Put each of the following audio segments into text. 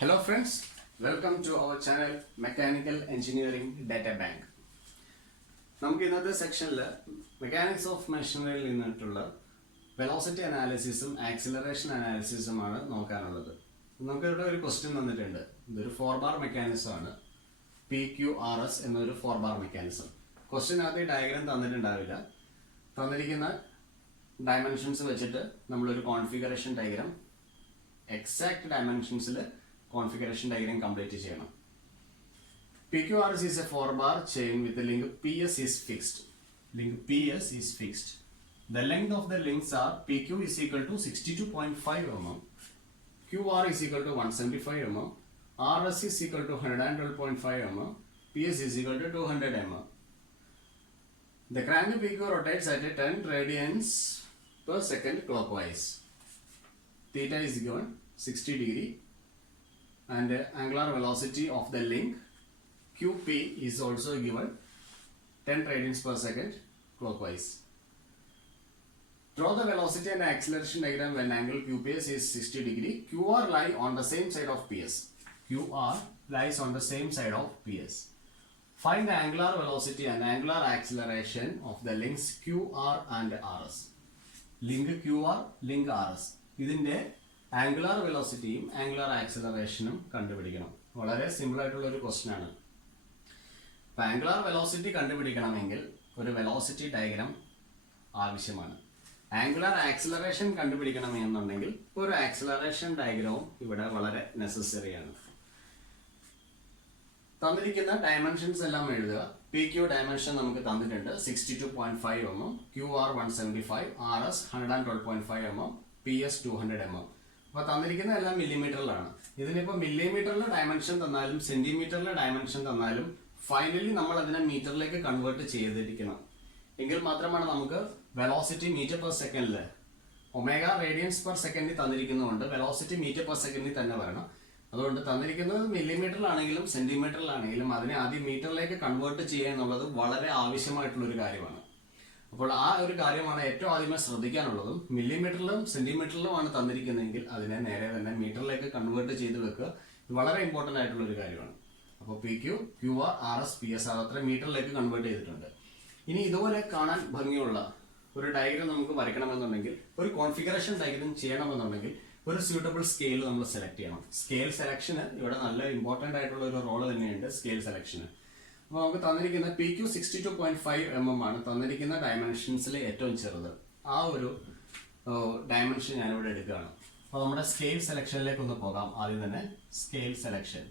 Hello friends, welcome to our channel Mechanical Engineering Data Bank. നമുക്ക് ഇന്നത്തെ സെക്ഷനിൽ mechanics of മെഷീനറിയിൽ നിന്നിട്ടുള്ള velocity അനാലിസിസും acceleration അനാലിസിസുമാണ് നോക്കാനുള്ളത്. നമുക്ക് ഇവിടെ ഒരു ക്വസ്റ്റ്യൻ തന്നിട്ടുണ്ട്. ഇതൊരു 4 ബാർ മെക്കാനിസം ആണ്. PQRS എന്നൊരു 4 ബാർ മെക്കാനിസം. ക്വസ്റ്റ്യനകത്ത് ഈ ഡയഗ്രാം തന്നിട്ടുണ്ടാവില്ല. തന്നിരിക്കുന്ന ഡയമെൻഷൻസ് വെച്ചിട്ട് നമ്മളൊരു കോൺഫിഗറേഷൻ ഡയഗ്രാം എക്സാക്ട് ഡയമെൻഷൻസിൽ configuration diagram complete ചെയ്യണം. PQRS is a 4 bar chain with the link PS is fixed. Link PS is fixed. The length of the links are PQ is equal to 62.5 mm, QR is equal to 175 mm, RS is equal to 112.5 mm, PS is equal to 200 mm. The crank PQ rotates at a 10 radians per second clockwise. Theta is given 60 degree. And the angular velocity of the link QP is also given 10 radians per second clockwise. Draw the velocity and acceleration diagram when angle QPS is 60 degree. QR lie on the same side of PS. QR lies on the same side of PS. Find the angular velocity and angular acceleration of the links QR and RS. Link QR, link RS. ഇതിന്റെ angular വെലോസിറ്റിയും angular ആക്സിലറേഷനും കണ്ടുപിടിക്കണം. വളരെ simple ആയിട്ടുള്ള ഒരു question ആണ്. അപ്പോൾ angular velocity കണ്ടുപിടിക്കണമെങ്കിൽ ഒരു velocity diagram ആവശ്യമാണ്. Angular acceleration കണ്ടുപിടിക്കണമെന്നുണ്ടെങ്കിൽ ഒരു ആക്സിലറേഷൻ ഡയഗ്രവും ഇവിടെ വളരെ നെസസറിയാണ്. തന്നിരിക്കുന്ന ഡയമെൻഷൻസ് എല്ലാം എഴുതുക. PQ ഡയമെൻഷൻ നമുക്ക് തന്നിട്ടുണ്ട് 62.5 mm, QR 175, RS 112.5 mm, PS 200 mm. അപ്പോൾ തന്നിരിക്കുന്ന എല്ലാം മില്ലിമീറ്ററിലാണ്. ഇതിനിപ്പോൾ മില്ലിമീറ്ററിലെ ഡയമെൻഷൻ തന്നാലും സെന്റിമീറ്ററിലെ ഡയമെൻഷൻ തന്നാലും ഫൈനലി നമ്മൾ അതിനെ മീറ്ററിലേക്ക് കൺവേർട്ട് ചെയ്തിരിക്കണം. എങ്കിൽ മാത്രമാണ് നമുക്ക് വെലോസിറ്റി മീറ്റർ പെർ സെക്കൻഡിൽ ഒമേഗ റേഡിയൻസ് പെർ സെക്കൻഡിൽ തന്നിരിക്കുന്നതുകൊണ്ട് വെലോസിറ്റി മീറ്റർ പെർ സെക്കൻഡിൽ തന്നെ വരണം. അതുകൊണ്ട് തന്നിരിക്കുന്നത് മില്ലിമീറ്ററിലാണെങ്കിലും സെന്റിമീറ്ററിലാണെങ്കിലും അതിനെ ആദ്യം മീറ്ററിലേക്ക് കൺവേർട്ട് ചെയ്യുക എന്നുള്ളത് വളരെ ആവശ്യമായിട്ടുള്ളൊരു കാര്യമാണ്. അപ്പോൾ ആ ഒരു കാര്യമാണ് ഏറ്റവും ആദ്യമേ ശ്രദ്ധിക്കാനുള്ളതും. മില്ലിമീറ്ററിലും സെന്റിമീറ്ററിലുമാണ് തന്നിരിക്കുന്നതെങ്കിൽ അതിനെ നേരെ തന്നെ മീറ്ററിലേക്ക് കൺവേർട്ട് ചെയ്ത് വെക്കുക. ഇത് വളരെ ഇമ്പോർട്ടൻ്റ് ആയിട്ടുള്ള ഒരു കാര്യമാണ്. അപ്പോൾ PQ, QR, RS, PS അതത്ര മീറ്ററിലേക്ക് കൺവേർട്ട് ചെയ്തിട്ടുണ്ട്. ഇനി ഇതുപോലെ കാണാൻ ഭംഗിയുള്ള ഒരു ഡയഗ്രാം നമുക്ക് വരയ്ക്കണമെന്നുണ്ടെങ്കിൽ, ഒരു കോൺഫിഗറേഷൻ ഡയഗ്രാം ചെയ്യണമെന്നുണ്ടെങ്കിൽ ഒരു സ്യൂട്ടബിൾ സ്കെയിൽ നമ്മൾ സെലക്ട് ചെയ്യണം. സ്കെയിൽ സെലക്ഷന് ഇവിടെ നല്ല ഇമ്പോർട്ടൻ്റ് ആയിട്ടുള്ള ഒരു റോള് തന്നെയുണ്ട് സ്കെയിൽ സെലക്ഷന്. അപ്പോൾ നമുക്ക് തന്നിരിക്കുന്ന PQ 62.5 mm ആണ് തന്നിരിക്കുന്ന ഡയമെൻഷൻസിലെ ഏറ്റവും ചെറുത്. ആ ഒരു ഡയമെൻഷൻ ഞാനിവിടെ എടുക്കുകയാണ്. അപ്പോൾ നമ്മുടെ സ്കെയിൽ സെലക്ഷനിലേക്ക് ഒന്ന് പോകാം. ആദ്യം തന്നെ സ്കെയിൽ സെലക്ഷൻ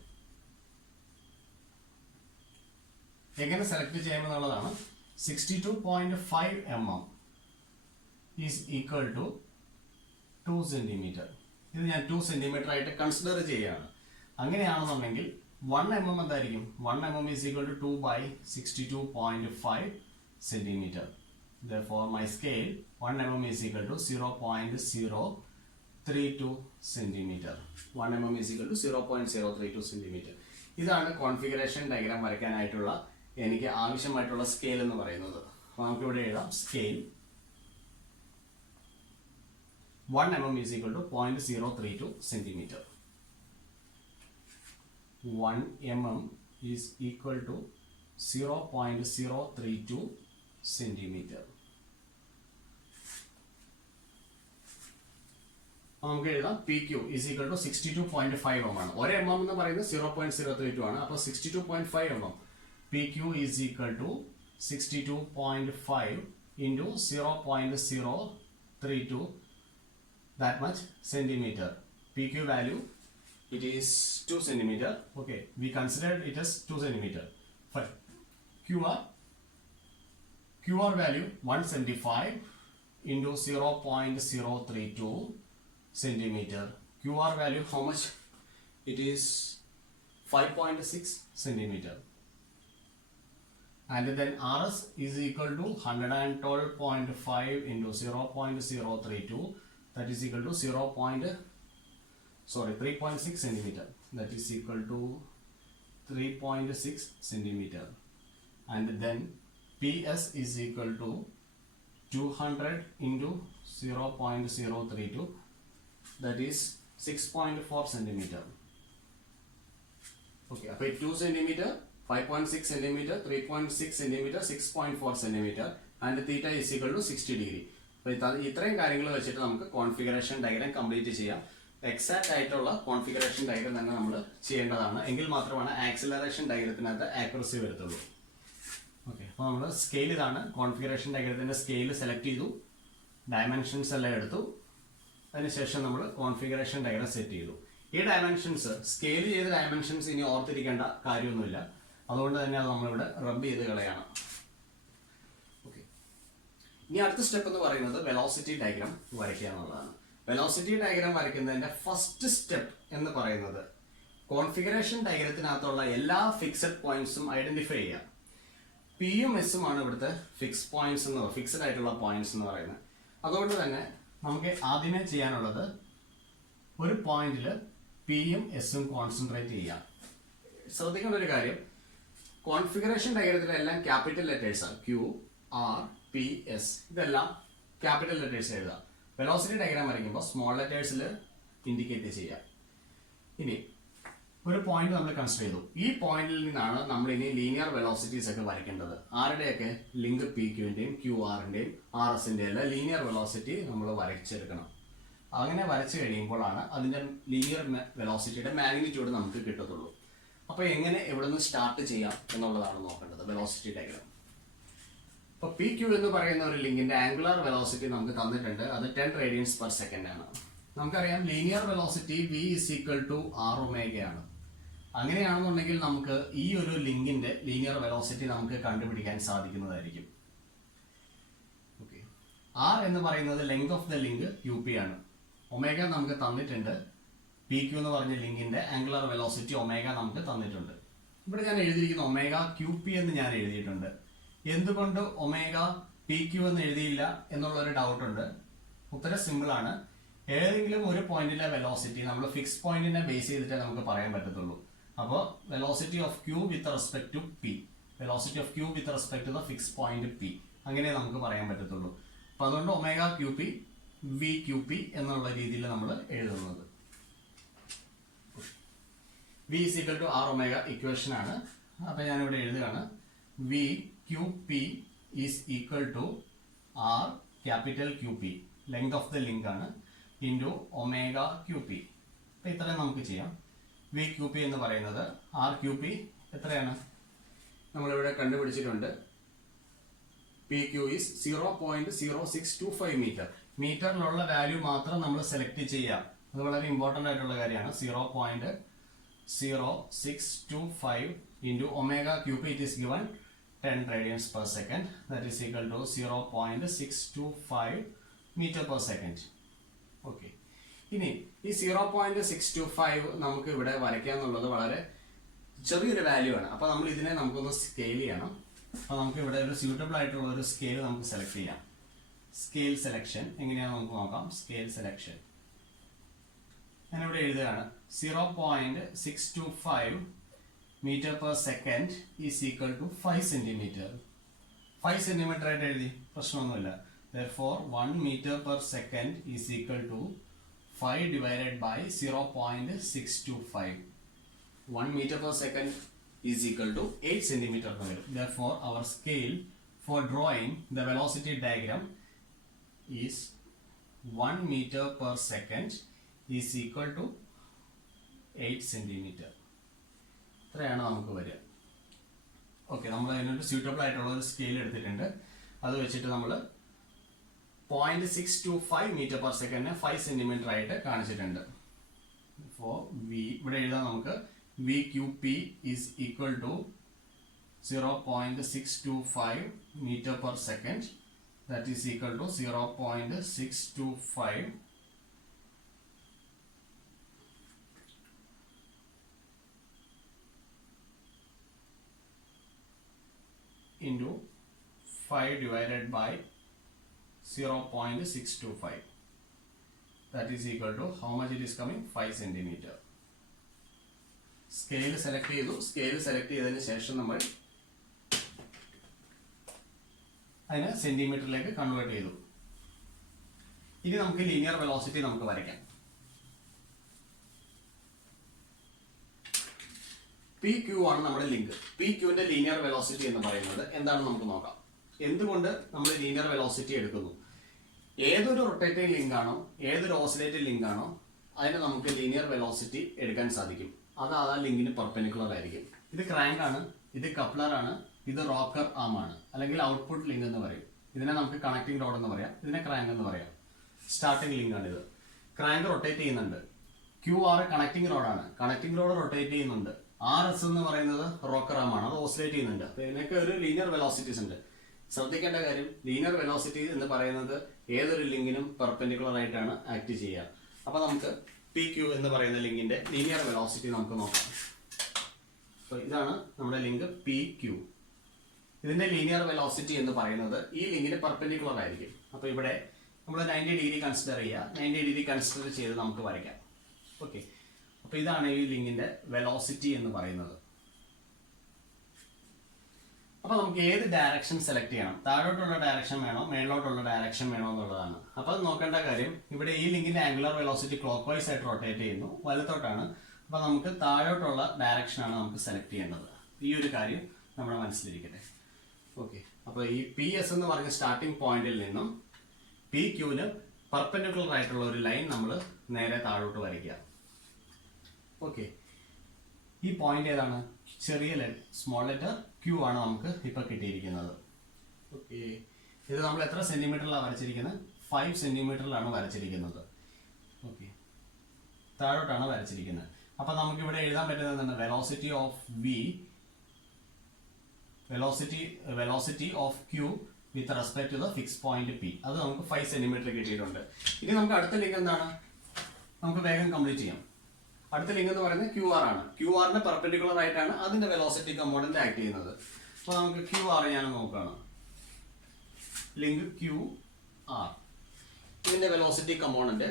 എങ്ങനെ സെലക്ട് ചെയ്യാമെന്നുള്ളതാണ്. 62.5 mm is equal to 2 centimetre. ഇത് ഞാൻ 2 സെന്റിമീറ്റർ ആയിട്ട് കൺസിഡർ ചെയ്യുകയാണ്. അങ്ങനെയാണെന്നുണ്ടെങ്കിൽ 1 mm എന്തായിരിക്കും? 1 mm is equal to 2 by 62.5 centimeter. Therefore, my scale 1 mm is equal to 0.032 centimeter. 1 mm is equal to 0.032 centimeter. ഇതാണ് കോൺഫിഗറേഷൻ ഡയഗ്രാം വരയ്ക്കാനായിട്ടുള്ള എനിക്ക് ആവശ്യമായിട്ടുള്ള സ്കെയിൽ എന്ന് പറയുന്നത്. അപ്പോൾ നമുക്ക് ഇവിടെ എഴുതാം scale 1 mm is equal to 0.032 centimeter. 1 mm is equal to 0.032 centimeter. നമുക്ക് എഴുതാം PQ is equal to 62.5 mm ആണ്. 1 mm എന്ന് പറയുന്നത് 0.032 ആണ്. അപ്പോൾ 62.5 mm PQ is equal to 62.5 into 0.032 that much centimeter. PQ value it is 2 centimeter. Okay, we considered it as 2 centimeter. Fine. QR value 175 into 0.032 centimeter. QR value how much? It is 5.6 centimeter. And then RS is equal to 112.5 into 0.032. That is equal to 3.6 centimeter. That is equal to 3.6 centimeter. And then PS is equal to 200 into 0.032. That is 6.4 centimeter. Okay, അപ്പോൾ 2 centimetre, 5.6 centimetre, 3.6 centimetre, 6.4 centimetre and theta is equal to 60 degree. അപ്പോൾ ഇത്രയും കാര്യങ്ങൾ വെച്ചിട്ട് നമുക്ക് configuration diagram complete ചെയ്യാം. Exact ആയിട്ടുള്ള configuration diagram തന്നെ നമ്മൾ ചെയ്യേണ്ടതാണ്. എങ്കിൽ മാത്രമാണ് ആക്സിലറേഷൻ ഡയഗ്രത്തിനകത്ത് ആക്യുറസി വരത്തുള്ളൂ. ഓക്കെ, അപ്പോൾ നമ്മൾ സ്കെയിൽ ഇതാണ്. കോൺഫിഗറേഷൻ ഡയഗ്രത്തിന്റെ സ്കെയിൽ സെലക്ട് ചെയ്തു, ഡയമെൻഷൻസ് എല്ലാം എടുത്തു, അതിനുശേഷം നമ്മൾ കോൺഫിഗറേഷൻ ഡയഗ്രാം സെറ്റ് ചെയ്തു. ഈ ഡയമെൻഷൻസ് സ്കെയിൽ ചെയ്ത ഡയമെൻഷൻസ് ഇനി ഓർത്തിരിക്കേണ്ട കാര്യമൊന്നുമില്ല, അതുകൊണ്ട് തന്നെ അത് നമ്മളിവിടെ റബ്ബ് ചെയ്ത് കളയാണ്. ഓക്കെ, ഇനി അടുത്ത സ്റ്റെപ്പ് എന്ന് പറയുന്നത് വെലോസിറ്റി ഡയഗ്രാം വരയ്ക്കുക എന്നുള്ളതാണ്. വെലോസിറ്റി ഡയഗ്രാം വരയ്ക്കുന്നതിന്റെ ഫസ്റ്റ് സ്റ്റെപ്പ് എന്ന് പറയുന്നത് കോൺഫിഗറേഷൻ ഡയഗ്രത്തിനകത്തുള്ള എല്ലാ ഫിക്സഡ് പോയിന്റ്സും ഐഡന്റിഫൈ ചെയ്യുക. പിയും എസും ആണ് ഇവിടുത്തെ ഫിക്സഡ് ആയിട്ടുള്ള പോയിന്റ്സ് എന്ന് പറയുന്നത്. അതുകൊണ്ട് തന്നെ നമുക്ക് ആദ്യമേ ചെയ്യാനുള്ളത് ഒരു പോയിന്റിൽ പിയും എസും കോൺസെൻട്രേറ്റ് ചെയ്യാം. ശ്രദ്ധിക്കേണ്ട ഒരു കാര്യം, കോൺഫിഗറേഷൻ ഡയഗ്രത്തിലെ എല്ലാം ക്യാപിറ്റൽ ലെറ്റേഴ്സ് ആണ്. ക്യു, ആർ, പി, എസ് ഇതെല്ലാം ക്യാപിറ്റൽ ലെറ്റേഴ്സ് എഴുതുക. വെലോസിറ്റി ഡയഗ്രാം വരയ്ക്കുമ്പോൾ സ്മോൾ ലെറ്റേഴ്സിൽ ഇൻഡിക്കേറ്റ് ചെയ്യാം. ഇനി ഒരു പോയിന്റ് നമ്മൾ കൺസിഡർ ചെയ്തു. ഈ പോയിന്റിൽ നിന്നാണ് നമ്മൾ ഇനി ലീനിയർ വെലോസിറ്റീസ് ഒക്കെ വരയ്ക്കേണ്ടത്. ആരുടെയൊക്കെ? ലിങ്ക് പി ക്യൂവിന്റെയും ക്യു ആറിന്റെയും ആർ എസിന്റെയും എല്ലാം ലീനിയർ വെലോസിറ്റി നമ്മൾ വരച്ചെടുക്കണം. അങ്ങനെ വരച്ചു കഴിയുമ്പോഴാണ് അതിന്റെ ലീനിയർ വെലോസിറ്റിയുടെ മാഗ്നിറ്റ്യൂഡ് നമുക്ക് കിട്ടത്തുള്ളൂ. അപ്പൊ എങ്ങനെ എവിടെ നിന്ന് സ്റ്റാർട്ട് ചെയ്യാം എന്നുള്ളതാണ് നോക്കേണ്ടത് വെലോസിറ്റി ഡയഗ്രാം. ഇപ്പൊ പി ക്യൂ എന്ന് പറയുന്ന ഒരു ലിങ്കിന്റെ ആംഗുലർ വെലോസിറ്റി നമുക്ക് തന്നിട്ടുണ്ട്. അത് 10 റേഡിയൻസ് പെർ സെക്കൻഡ് ആണ്. നമുക്കറിയാം linear velocity v is equal to r ഒമേഗയാണ്. അങ്ങനെയാണെന്നുണ്ടെങ്കിൽ നമുക്ക് ഈ ഒരു ലിങ്കിന്റെ ലീനിയർ വെലോസിറ്റി നമുക്ക് കണ്ടുപിടിക്കാൻ സാധിക്കുന്നതായിരിക്കും. ഓക്കെ, r എന്ന് പറയുന്നത് length of the link U P ആണ്. ഒമേഗ നമുക്ക് തന്നിട്ടുണ്ട്. പി ക്യൂ എന്ന് പറഞ്ഞ ലിങ്കിന്റെ ആംഗുലർ വെലോസിറ്റി ഒമേഗ നമുക്ക് തന്നിട്ടുണ്ട്. ഇവിടെ ഞാൻ എഴുതിയിരിക്കുന്ന ഒമേഗ ക്യൂ പി എന്ന് ഞാൻ എഴുതിയിട്ടുണ്ട്. എന്തുകൊണ്ട് ഒമേഗ പി ക്യൂ എന്ന് എഴുതിയില്ല എന്നുള്ള ഒരു ഡൗട്ട് ഉണ്ട്. ഉത്തരം സിമ്പിൾ ആണ്. ഏതെങ്കിലും ഒരു പോയിന്റിലെ വെലോസിറ്റി നമ്മൾ ഫിക്സ് പോയിന്റിനെ ബേസ് ചെയ്തിട്ടേ നമുക്ക് പറയാൻ പറ്റത്തുള്ളൂ. അപ്പോൾ velocity of Q with respect to P, velocity of Q with respect to the fix point P, അങ്ങനെ നമുക്ക് പറയാൻ പറ്റത്തുള്ളൂ. അപ്പൊ അതുകൊണ്ട് omega Q P V Q P എന്നുള്ള രീതിയിൽ നമ്മൾ എഴുതുന്നത്. V is equal to R omega equation ആണ്. അപ്പൊ ഞാനിവിടെ എഴുതുകയാണ് V Q P is equal to R capital Q P, length of the link ആണ്, ഇൻറ്റു ഒമേഗ ക്യൂ പി. അപ്പൊ ഇത്രയും നമുക്ക് ചെയ്യാം. വി ക്യൂ പി എന്ന് പറയുന്നത് ആർ ക്യൂ പി എത്രയാണ് നമ്മളിവിടെ കണ്ടുപിടിച്ചിട്ടുണ്ട്. P Q is 0.0625 metre. മീറ്ററിലുള്ള വാല്യൂ മാത്രം നമ്മൾ സെലക്ട് ചെയ്യാം. അത് വളരെ ഇമ്പോർട്ടൻ്റ് ആയിട്ടുള്ള കാര്യമാണ്. 0.0625 into omega Q P it is given 10 radians per second, that is equal to 0.625 meter per second. Okay, ഇനി ഈ 0.625 നമുക്ക് ഇവിടെ വരയ്ക്കാന്നുള്ളത് വളരെ ചെറിയൊരു വാല്യൂ ആണ്. അപ്പൊ നമ്മൾ ഇതിനെ നമുക്കൊന്ന് സ്കെയിൽ ചെയ്യണം. അപ്പൊ നമുക്ക് ഇവിടെ ഒരു സ്യൂട്ടബിൾ ആയിട്ടുള്ള ഒരു സ്കെയിൽ നമുക്ക് സെലക്ട് ചെയ്യാം. സ്കെയിൽ സെലക്ഷൻ എങ്ങനെയാണെന്ന് നമുക്ക് നോക്കാം. സ്കെയിൽ സെലക്ഷൻ ഞാനിവിടെ എഴുതുകയാണ് 0.625 meter per second is equal to 5 centimeter. 5 centimeter ആയിട്ട് എഴുതി, പ്രശ്നമൊന്നുമില്ല. Therefore 1 meter per second is equal to 5 divided by 0.625. 1 meter per second is equal to 8 centimeter. Therefore our scale for drawing the velocity diagram is 1 meter per second is equal to 8 centimeter. ഇത്രയാണ് നമുക്ക് വരിക. Okay, നമ്മൾ അതിനൊരു suitable ആയിട്ടുള്ള ഒരു scale എടുത്തിട്ടുണ്ട്. അത് വെച്ചിട്ട് നമ്മൾ 0.625 മീറ്റർ പെർ സെക്കൻഡിന് 5 സെന്റിമീറ്റർ ആയിട്ട് കാണിച്ചിട്ടുണ്ട്. അപ്പോൾ ഇവിടെ എഴുതാം നമുക്ക് V Q P is equal to 0.625 meter per second, that is equal to 0.625 into 5 divided by 0.625, that is equal to how much it is coming? 5 centimeter. Scale select ചെയ്തു. Scale select ചെയ്തതിന് ശേഷം നമ്മൾ അതിനെ സെന്റിമീറ്ററിലേക്ക് കൺവേർട്ട് ചെയ്തു. ഇനി നമുക്ക് linear velocity നമുക്ക് വരയ്ക്കാം. പി ക്യൂ ആണ് നമ്മുടെ ലിങ്ക്. പി ക്യൂവിന്റെ ലീനിയർ വെലോസിറ്റി എന്ന് പറയുന്നത് എന്താണെന്ന് നമുക്ക് നോക്കാം. എന്തുകൊണ്ട് നമ്മൾ ലീനിയർ വെലോസിറ്റി എടുക്കുന്നു? ഏതൊരു റൊട്ടേറ്റിംഗ് ലിങ്ക് ആണോ, ഏതൊരു ഓസിലേറ്റഡ് ലിങ്ക് ആണോ, അതിന് നമുക്ക് ലീനിയർ വെലോസിറ്റി എടുക്കാൻ സാധിക്കും. അത് ആ ലിങ്കിന് പെർപെൻഡിക്കുലർ ആയിരിക്കും. ഇത് ക്രാങ്ക് ആണ്, ഇത് കപ്ലർ ആണ്, ഇത് റോക്കർ ആം ആണ്, അല്ലെങ്കിൽ ഔട്ട്പുട്ട് ലിങ്ക് എന്ന് പറയും. ഇതിനെ നമുക്ക് കണക്റ്റിംഗ് റോഡ് എന്ന് പറയാം, ഇതിനെ ക്രാങ്ക് എന്ന് പറയാം. സ്റ്റാർട്ടിംഗ് ലിങ്ക് ആണ് ഇത്. ക്രാങ്ക് റൊട്ടേറ്റ് ചെയ്യുന്നുണ്ട്. QR കണക്റ്റിംഗ് റോഡാണ്, കണക്റ്റിംഗ് റോഡ് റൊട്ടേറ്റ് ചെയ്യുന്നുണ്ട്. RS എന്ന് പറയുന്നത് റോക്കർ ആം ആണ്, അത് ഓസിലേറ്റ് ചെയ്യുന്നുണ്ട്. അപ്പൊ ഇതിനൊക്കെ ഒരു ലീനിയർ വെലോസിറ്റീസ് ഉണ്ട്. ശ്രദ്ധിക്കേണ്ട കാര്യം, ലീനിയർ വെലോസിറ്റി എന്ന് പറയുന്നത് ഏതൊരു ലിങ്കിനും പെർപെൻഡിക്കുലർ ആയിട്ടാണ് ആക്ട് ചെയ്യുക. അപ്പൊ നമുക്ക് പി ക്യൂ എന്ന് പറയുന്ന ലിങ്കിന്റെ ലീനിയർ വെലോസിറ്റി നമുക്ക് നോക്കാം. അപ്പൊ ഇതാണ് നമ്മുടെ ലിങ്ക് പി ക്യൂ. ഇതിന്റെ ലീനിയർ വെലോസിറ്റി എന്ന് പറയുന്നത് ഈ ലിങ്കിന് പെർപെൻഡിക്കുലർ ആയിരിക്കും. അപ്പൊ ഇവിടെ നമ്മൾ 90 ഡിഗ്രി കൺസിഡർ ചെയ്യുക. 90 ഡിഗ്രി കൺസിഡർ ചെയ്ത് നമുക്ക് വരയ്ക്കാം. ഓക്കെ, അപ്പൊ ഇതാണ് ഈ ലിങ്കിന്റെ വെലോസിറ്റി എന്ന് പറയുന്നത്. അപ്പൊ നമുക്ക് ഏത് ഡയറക്ഷൻ സെലക്ട് ചെയ്യണം? താഴോട്ടുള്ള ഡയറക്ഷൻ വേണോ, മേളിലോട്ടുള്ള ഡയറക്ഷൻ വേണോ എന്നുള്ളതാണ്. അപ്പൊ നോക്കേണ്ട കാര്യം, ഇവിടെ ഈ ലിങ്കിന്റെ ആംഗുലർ വെലോസിറ്റി ക്ലോക്ക് വൈസ് ആയിട്ട് റൊട്ടേറ്റ് ചെയ്യുന്നു, വലത്തോട്ടാണ്. അപ്പൊ നമുക്ക് താഴോട്ടുള്ള ഡയറക്ഷൻ ആണ് നമുക്ക് സെലക്ട് ചെയ്യേണ്ടത്. ഈ ഒരു കാര്യം നമ്മുടെ മനസ്സിലിരിക്കട്ടെ. ഓക്കെ, അപ്പൊ ഈ PS എന്ന് പറഞ്ഞ സ്റ്റാർട്ടിംഗ് പോയിന്റിൽ നിന്നും പി ക്യൂവിന് പെർപെൻഡിക്കുലർ ആയിട്ടുള്ള ഒരു ലൈൻ നമ്മൾ നേരെ താഴോട്ട് വരയ്ക്കുക. ഓക്കെ, ഈ പോയിന്റ് ഏതാണ്? ചെറിയ സ്മോൾ ലെറ്റർ ക്യൂ ആണ് നമുക്ക് ഇപ്പൊ കിട്ടിയിരിക്കുന്നത്. ഓക്കെ, ഇത് നമ്മൾ എത്ര സെന്റിമീറ്ററിലാണ് വരച്ചിരിക്കുന്നത്? 5 സെന്റിമീറ്ററിലാണ് വരച്ചിരിക്കുന്നത്. ഓക്കെ, താഴോട്ടാണ് വരച്ചിരിക്കുന്നത്. അപ്പൊ നമുക്ക് ഇവിടെ എഴുതാൻ പറ്റുന്നത് velocity of V, velocity of Q with respect to the fix point P. അത് നമുക്ക് 5 സെന്റിമീറ്റർ കിട്ടിയിട്ടുണ്ട്. ഇനി നമുക്ക് അടുത്ത ലിങ്ക് എന്താണ്? നമുക്ക് വേഗം കംപ്ലീറ്റ് ചെയ്യാം. അടുത്ത ലിങ്ക് എന്ന് പറയുന്നത് QR ആണ്. QR പെർപെൻഡിക്കുലർ ആയിട്ടാണ് അതിന്റെ വെലോസിറ്റി കമ്പോണന്റ് ആക്ട് ചെയ്യുന്നത്. അപ്പൊ നമുക്ക് QR ഞാൻ നോക്കുകയാണ്. ലിങ്ക് QR, ഇതിന്റെ വെലോസിറ്റി കമ്പോണന്റ്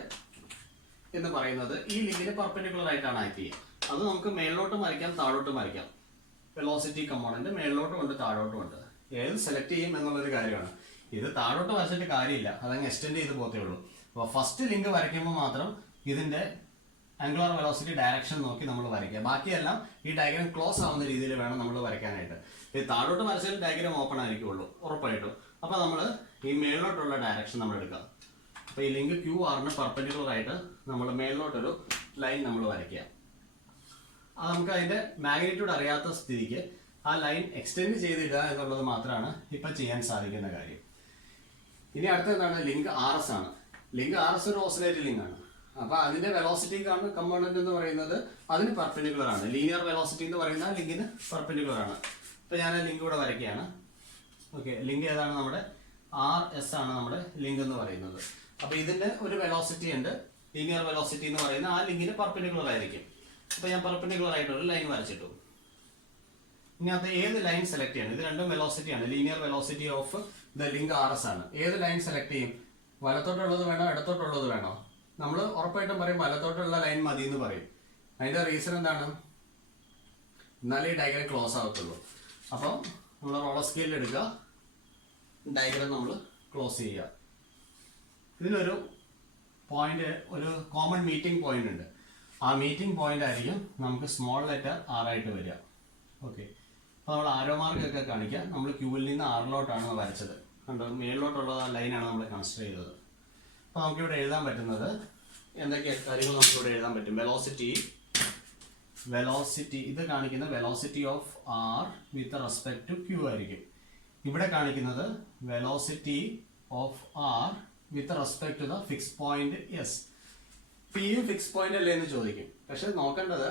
എന്ന് പറയുന്നത് ഈ ലിങ്കിന് പെർപെൻഡിക്കുലർ ആയിട്ടാണ് ആക്ട് ചെയ്യുക. അത് നമുക്ക് മേളിലോട്ടും വരയ്ക്കാം, താഴോട്ടും വരയ്ക്കാം. വെലോസിറ്റി കമ്പോണന്റ് മേളിലോട്ടും ഉണ്ട്, താഴോട്ടും ഉണ്ട്. ഏത് സെലക്ട് ചെയ്യും എന്നുള്ളൊരു കാര്യമാണ്. ഇത് താഴോട്ട് വരച്ചിട്ട് കാര്യമില്ല, അതങ്ങ് എക്സ്റ്റെൻഡ് ചെയ്ത് പോത്തേ ഉള്ളൂ. അപ്പോൾ ഫസ്റ്റ് ലിങ്ക് വരയ്ക്കുമ്പോൾ മാത്രം ഇതിന്റെ ആംഗുലർ വെലോസിറ്റി ഡയറക്ഷൻ നോക്കി നമ്മൾ വരയ്ക്കുക. ബാക്കിയെല്ലാം ഈ ഡയഗ്രാം ക്ലോസ് ആവുന്ന രീതിയിൽ വേണം നമ്മൾ വരയ്ക്കാനായിട്ട്. ഈ താഴോട്ട് വരച്ചാൽ ഡയഗ്രാം ഓപ്പൺ ആയിരിക്കുള്ളൂ ഉറപ്പായിട്ടും. അപ്പൊ നമ്മൾ ഈ മേളിലോട്ടുള്ള ഡയറക്ഷൻ നമ്മൾ എടുക്കുക. അപ്പൊ ഈ ലിങ്ക് QR പെർപെൻഡിക്കുലർ ആയിട്ട് നമ്മൾ മേളിലോട്ടൊരു ലൈൻ നമ്മൾ വരയ്ക്കുക. അത് നമുക്ക് അതിന്റെ മാഗ്നിറ്റ്യൂഡ് അറിയാത്ത സ്ഥിതിക്ക് ആ ലൈൻ എക്സ്റ്റെൻഡ് ചെയ്തിടുക എന്നുള്ളത് മാത്രമാണ് ഇപ്പൊ ചെയ്യാൻ സാധിക്കുന്ന കാര്യം. ഇനി അടുത്ത എന്താണ്? ലിങ്ക് RS ആണ്. ലിങ്ക് RS ഒരു ഓസിലേറ്റഡ് ലിങ്ക് ആണ്. അപ്പൊ അതിന്റെ വെലോസിറ്റി കമ്പോണന്റ് എന്ന് പറയുന്നത് അതിന് പെർപെൻഡിക്കുലർ ആണ്. ലീനിയർ വെലോസിറ്റി എന്ന് പറയുന്ന ലിങ്കിന് പെർപെൻഡിക്കുലർ ആണ്. അപ്പൊ ഞാൻ ആ ലിങ്ക് ഇവിടെ വരയ്ക്കുകയാണ്. ഓക്കെ, ലിങ്ക് ഏതാണ്? നമ്മുടെ RS ആണ് നമ്മുടെ ലിങ്ക് എന്ന് പറയുന്നത്. അപ്പൊ ഇതിന്റെ ഒരു വെലോസിറ്റി ഉണ്ട്, ലീനിയർ വെലോസിറ്റി എന്ന് പറയുന്ന ആ ലിങ്കിന് പെർപെൻഡിക്കുലർ ആയിരിക്കും. അപ്പൊ ഞാൻ പെർപെൻഡിക്കുലർ ആയിട്ട് ഒരു ലൈൻ വരച്ചിട്ടു. ഇതിനകത്ത് ഏത് ലൈൻ സെലക്ട് ചെയ്യണം? ഇത് രണ്ടും വെലോസിറ്റി ആണ്. Linear velocity of the link RS ആണ്. ഏത് ലൈൻ സെലക്ട് ചെയ്യും? വലത്തോട്ടുള്ളത് വേണോ, ഇടത്തോട്ടുള്ളത് വേണോ? നമ്മൾ ഉറപ്പായിട്ടും പറയും വലത്തോട്ടുള്ള ലൈൻ മതി എന്ന് പറയും. അതിന്റെ റീസൺ എന്താണ്? എന്നാലേ ഈ ഡയഗ്രാം ക്ലോസ് ആവത്തുള്ളൂ. അപ്പം നമ്മൾ റോളർ സ്കെയിൽ എടുക്കുക, ഡയഗ്രാം നമ്മൾ ക്ലോസ് ചെയ്യുക. ഇതിലൊരു പോയിന്റ്, ഒരു കോമൺ മീറ്റിംഗ് പോയിന്റ് ഉണ്ട്. ആ മീറ്റിംഗ് പോയിന്റ് ആയിരിക്കും നമുക്ക് സ്മോൾ ലെറ്റർ R ആയിട്ട് വരിക. ഓക്കെ, അപ്പോൾ നമ്മൾ ആരോ മാർക്ക് ഒക്കെ കാണിക്കുക. നമ്മൾ ക്യൂവിൽ നിന്ന് ആറിലോട്ടാണ് വരച്ചത്. കണ്ടോ, മേളിലോട്ടുള്ള ലൈനാണ് നമ്മൾ കൺസിഡർ ചെയ്തത്. അപ്പോൾ നമുക്കിവിടെ എഴുതാൻ പറ്റുന്നത് എന്തൊക്കെ കാര്യങ്ങൾ നമുക്കിവിടെ എഴുതാൻ പറ്റും? വെലോസിറ്റി ഇത് കാണിക്കുന്ന velocity of R with respect to Q ആയിരിക്കും. ഇവിടെ കാണിക്കുന്നത് velocity of R with respect to the fix point S. പിയും ഫിക്സ് പോയിന്റ് അല്ലേ എന്ന് ചോദിക്കും. പക്ഷെ നോക്കേണ്ടത്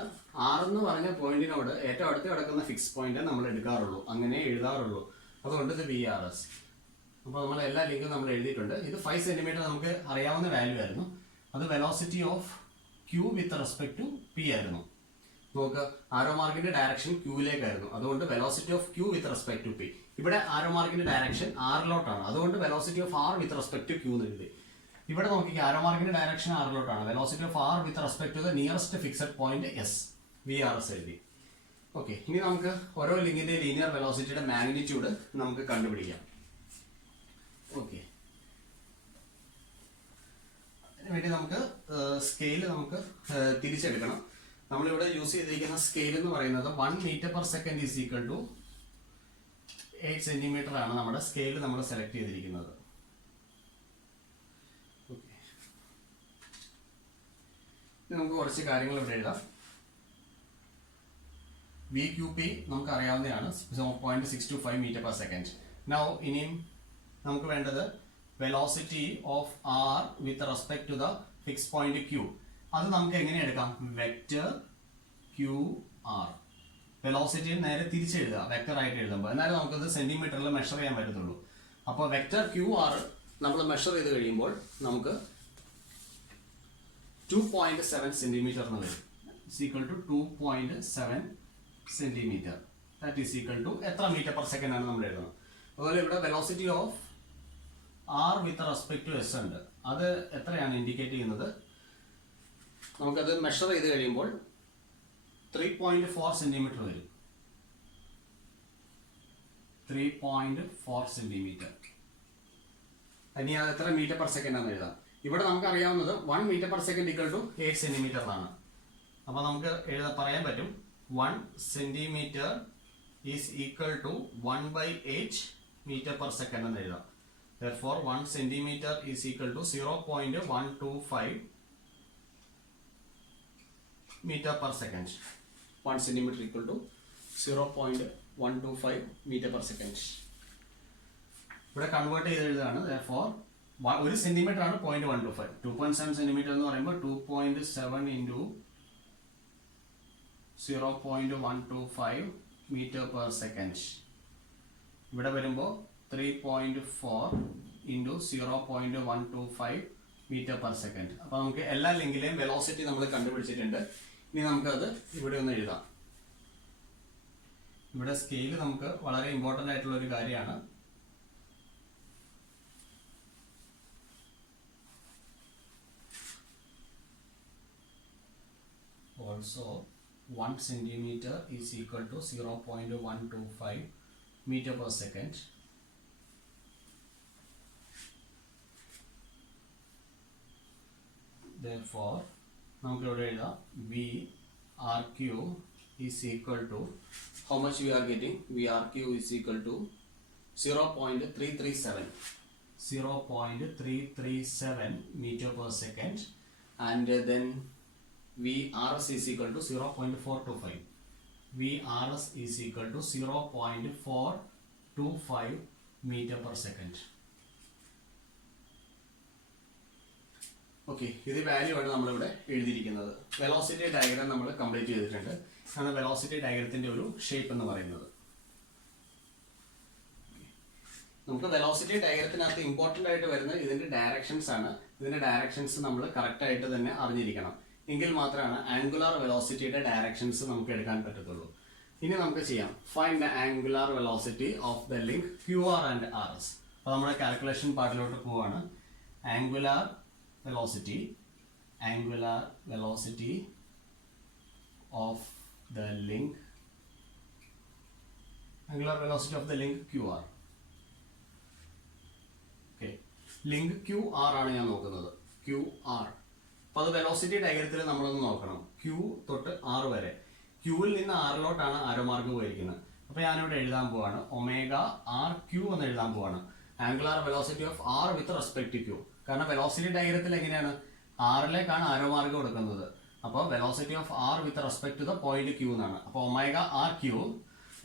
R എന്ന് പറഞ്ഞ പോയിന്റിനോട് ഏറ്റവും അടുത്ത് കിടക്കുന്ന ഫിക്സ് പോയിന്റ് നമ്മൾ എടുക്കാറുള്ളൂ, അങ്ങനെ എഴുതാറുള്ളൂ. അതുകൊണ്ട് ഇത് VRS. അപ്പോൾ നമ്മൾ എല്ലാ ലിങ്കും നമ്മൾ എഴുതിയിട്ടുണ്ട്. ഇത് 5 സെന്റിമീറ്റർ നമുക്ക് അറിയാവുന്ന വാല്യൂ ആയിരുന്നു. അത് velocity of Q with respect to P ആയിരുന്നു. നോക്കുക, ആരോ മാർക്കിന്റെ ഡയറക്ഷൻ Qയിലേക്കായിരുന്നു. അതുകൊണ്ട് velocity of Q with respect to P. ഇവിടെ ആരോ മാർക്കിന്റെ ഡയറക്ഷൻ R-ലോട്ടാണ്. അതുകൊണ്ട് velocity of R with respect to Q എന്ന് എഴുതി. ഇവിടെ നോക്കിക്കുക, ആരോ മാർക്കിന്റെ ഡയറക്ഷൻ R-ലോട്ടാണ്. Velocity of R with respect to the nearest fixed point S, VRS എഴുതി. ഓക്കെ, ഇനി നമുക്ക് ഓരോ ലിങ്കിന്റെ ലീനിയർ വെലോസിറ്റിയുടെ മാഗ്നിറ്റ്യൂഡ് നമുക്ക് കണ്ടുപിടിക്കാം. ഓക്കെ, അതിനുവേണ്ടി നമുക്ക് സ്കെയിൽ നമുക്ക് തിരിച്ചെടുക്കണം. നമ്മളിവിടെ യൂസ് ചെയ്തിരിക്കുന്ന സ്കെയിൽ എന്ന് പറയുന്നത് 1 metre per second is equal to 8 centimetre ആണ് നമ്മുടെ സ്കെയിൽ നമ്മൾ സെലക്ട് ചെയ്തിരിക്കുന്നത്. നമുക്ക് കുറച്ച് കാര്യങ്ങൾ ഇവിടെ എഴുതാം. വി ക്യു പി നമുക്ക് അറിയാവുന്നതാണ് 0.625 മീറ്റർ പെർ സെക്കൻഡ്. നൗ ഇനിയും നമുക്ക് വേണ്ടത് velocity of R with respect to the fix point Q. അത് നമുക്ക് എങ്ങനെ എടുക്കാം? Vector Q R. വെലോസിറ്റി നേരെ തിരിച്ചെഴുതുക വെക്റ്റർ ആയിട്ട് എഴുതുമ്പോൾ, എന്നാലും നമുക്കത് സെന്റിമീറ്ററിൽ മെഷർ ചെയ്യാൻ പറ്റത്തുള്ളൂ. അപ്പോൾ വെക്റ്റർ ക്യു ആർ നമ്മൾ മെഷർ ചെയ്ത് കഴിയുമ്പോൾ നമുക്ക് 2.7 സെന്റിമീറ്റർ എന്ന് വരും. Is equal to 2.7 centimetre. That is equal to എത്ര മീറ്റർ പെർ സെക്കൻഡ് ആണ് നമ്മൾ എഴുതുന്നത്. അതുപോലെ ഇവിടെ velocity of R with respect to S ഉണ്ട്. അത് എത്രയാണ് ഇൻഡിക്കേറ്റ് ചെയ്യുന്നത്? നമുക്കത് മെഷർ ചെയ്ത് കഴിയുമ്പോൾ 3.4 സെന്റിമീറ്റർ വരും. 3.4 സെന്റിമീറ്റർ. ഇനി അത് എത്ര മീറ്റർ പെർ സെക്കൻഡ് ആണെന്ന് എഴുതാം. ഇവിടെ നമുക്ക് അറിയാവുന്നത് 1 metre per second equal to 8 centimetre ആണ്. അപ്പൊ നമുക്ക് പറയാൻ പറ്റും 1 centimetre is equal to 1/8 metre per second എന്ന് എഴുതാം. Therefore 1 centimeter is equal to 0.125 meter per second. 1 centimeter equal to 0.125 meter per second. ഇവിടെ കൺവേർട്ട് ചെയ്ത് എഴുതാണ്. Therefore 1 സെന്റിമീറ്റർ ആണ് 0.125. 2.7 സെന്റിമീറ്റർ എന്ന് പറയുമ്പോൾ 2.7 into 0.125 meter per second. ഇവിടെ വരുമ്പോൾ 3.4 into 0.125 meter per second. അപ്പോൾ നമുക്ക് എല്ലാ ലിങ്കിലെയും വെലോസിറ്റി നമ്മൾ കണ്ടുപിടിച്ചിട്ടുണ്ട്. ഇനി നമുക്കത് ഇവിടെ ഒന്ന് എഴുതാം. ഇവിടെ സ്കെയിൽ നമുക്ക് വളരെ ഇമ്പോർട്ടൻ്റ് ആയിട്ടുള്ള ഒരു കാര്യമാണ്. Also 1 centimeter is equal to 0.125 meter per second. Therefore നമുക്ക് ഇവിടെ എഴുതാം VRQ is equal to how much we are getting? VRQ is equal to 0.337 meter per second, and then VRS is equal to 0.425. VRS is equal to 0.425 meter per second. Okay, ഇത് value ആണ് നമ്മളിവിടെ എഴുതിയിരിക്കുന്നത്. Velocity diagram നമ്മൾ complete ചെയ്തിട്ടുണ്ട്. ആണ് velocity ഡയഗ്രത്തിന്റെ ഒരു shape എന്ന് പറയുന്നത്. നമുക്ക് വെലോസിറ്റി ഡയഗ്രത്തിനകത്ത് ഇമ്പോർട്ടൻ്റ് ആയിട്ട് വരുന്നത് ഇതിന്റെ ഡയറക്ഷൻസ് ആണ്. ഇതിന്റെ ഡയറക്ഷൻസ് നമ്മൾ കറക്റ്റ് ആയിട്ട് തന്നെ അറിഞ്ഞിരിക്കണം. എങ്കിൽ മാത്രമാണ് ആംഗുലാർ വെലോസിറ്റിയുടെ ഡയറക്ഷൻസ് നമുക്ക് എടുക്കാൻ പറ്റത്തുള്ളൂ. ഇനി നമുക്ക് ചെയ്യാം. Find the angular velocity of the link QR and RS. അപ്പോൾ നമ്മുടെ കാൽക്കുലേഷൻ പാർട്ടിലോട്ട് പോവാണ്. Angular velocity of the link QR. Okay, link QR ആണ് ഞാൻ നോക്കുന്നത്. QR. അപ്പോൾ അത് വെലോസിറ്റി ഡയഗ്രത്തിൽ നമ്മളൊന്ന് നോക്കണം. Q തൊട്ട് R വരെ. Qയിൽ നിന്ന് Rലോട്ടാണ് ആരോ മാർക്ക് പോയിരിക്കുന്നത്. അപ്പോൾ ഞാനിവിടെ എഴുതാൻ പോവാണ് ωRQ എന്ന് എഴുതാൻ പോവാണ്. Angular velocity of R with respect to Q. കാരണം വെലോസിറ്റി ഡയഗ്രത്തിൽ എങ്ങനെയാണ്? ആറിലേക്കാണ് ആരോ മാർക്ക് കൊടുക്കുന്നത്. അപ്പോൾ velocity of R with respect to the point Q എന്നാണ്. അപ്പോൾ ωRQ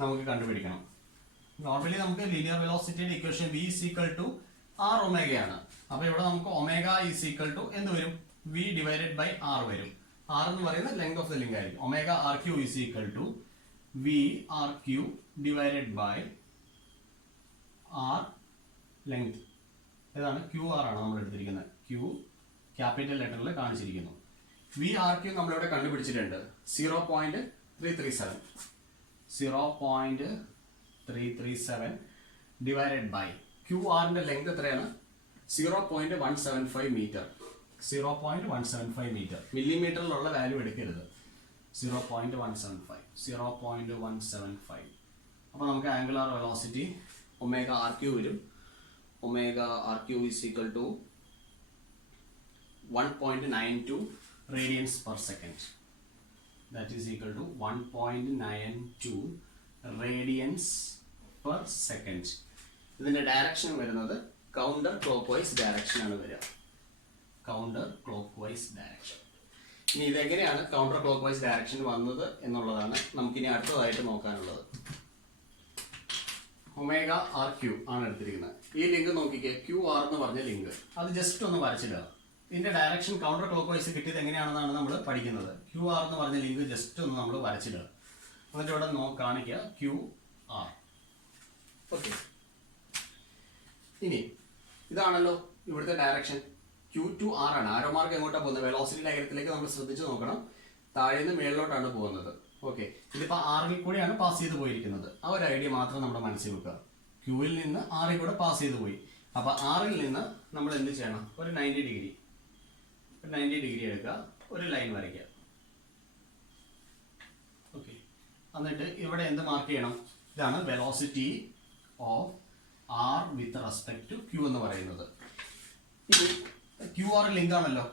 നമുക്ക് കണ്ടുപിടിക്കണം. നോർമലി നമുക്ക് ലീനിയർ വെലോസിറ്റിയുടെ equation V is equal to R ഒമേഗയാണ്. അപ്പോൾ ഇവിടെ നമുക്ക് ω is equal to എന്ത് വരും? V divided by R വരും. R എന്ന് പറയുന്നത് ലെങ്ത് ഓഫ് ദ ലിങ്ക് ആയിരിക്കും. ωRQ is equal to VRQ divided by R length. ഏതാണ്? QR ആണ് നമ്മൾ എടുത്തിരിക്കുന്നത്. Q ക്യാപിറ്റൽ ലെറ്ററിൽ കാണിച്ചിരിക്കുന്നു. VRQ നമ്മളിവിടെ കണ്ടുപിടിച്ചിട്ടുണ്ട് 0.337 ഡിവൈഡഡ് ബൈ QRന്റെ ലെങ്ത് എത്രയാണ്? 0.175 മീറ്റർ. 0.175 മീറ്റർ. മില്ലിമീറ്ററിലുള്ള വാല്യൂ എടുക്കരുത്. 0.175. അപ്പോൾ നമുക്ക് ആംഗുലാർ വെലോസിറ്റി ωRQ വരും. ωRQ is equal to 1.92 radians per second. that is equal to 1.92 radians per second. ഇതിന്റെ ഡയറക്ഷൻ വരുന്നത് കൗണ്ടർ ക്ലോക്ക് വൈസ് ഡയറക്ഷൻ ആണ് വരിക. Counter clock vice direction. ഇനി ഇതെങ്ങനെയാണ് കൗണ്ടർ ക്ലോക്ക് വൈസ് ഡയറക്ഷൻ വന്നത് എന്നുള്ളതാണ് നമുക്കിനി അടുത്തതായിട്ട് നോക്കാനുള്ളത്. ഒമേഗ ആർ ക്യൂ ആണ് എടുത്തിരിക്കുന്നത്. ഈ ലിങ്ക് നോക്കിക്കേ, ക്യൂ ആർ എന്ന് പറഞ്ഞ ലിങ്ക്, അത് ജസ്റ്റ് ഒന്ന് വരച്ചിടുക. ഇതിന്റെ ഡയറക്ഷൻ കൗണ്ടർ ക്ലോക്ക് വൈസ് കിട്ടിയത് എങ്ങനെയാണെന്നാണ് നമ്മൾ പഠിക്കുന്നത്. ക്യൂ ആർ എന്ന് പറഞ്ഞ ലിങ്ക് ജസ്റ്റ് ഒന്ന് നമ്മൾ വരച്ചിടുക. എന്നിട്ട് ഇവിടെ കാണിക്കുക ക്യൂ ആർ. ഓക്കെ, ഇനി ഇതാണല്ലോ ഇവിടുത്തെ ഡയറക്ഷൻ. ക്യൂ ടു ആർ ആണ്. ആരോ മാർക്ക് എങ്ങോട്ടാണ് പോകുന്നത്? വെലോസിറ്റി ഡയഗ്രത്തിലേക്ക് നമ്മൾ ശ്രദ്ധിച്ച് നോക്കണം. താഴേന്ന് മേളിലോട്ടാണ് പോകുന്നത്. ഓക്കെ, ഇതിപ്പോൾ ആറിൽ കൂടെയാണ് പാസ് ചെയ്ത് പോയിരിക്കുന്നത്. ആ ഒരു ഐഡിയ മാത്രം നമ്മുടെ മനസ്സിൽ വെക്കുക. ക്യൂവിൽ നിന്ന് ആറിൽ കൂടെ പാസ് ചെയ്ത് പോയി. അപ്പോൾ ആറിൽ നിന്ന് നമ്മൾ എന്ത് ചെയ്യണം? ഒരു 90 ഡിഗ്രി എടുക്കുക, ഒരു ലൈൻ വരയ്ക്കുക. ഓക്കെ, എന്നിട്ട് ഇവിടെ എന്ത് മാർക്ക് ചെയ്യണം? ഇതാണ് velocity of R with respect to Q എന്ന് പറയുന്നത്. ഇത് ക്യൂ ആർ ലിങ്ക് ആണല്ലോ.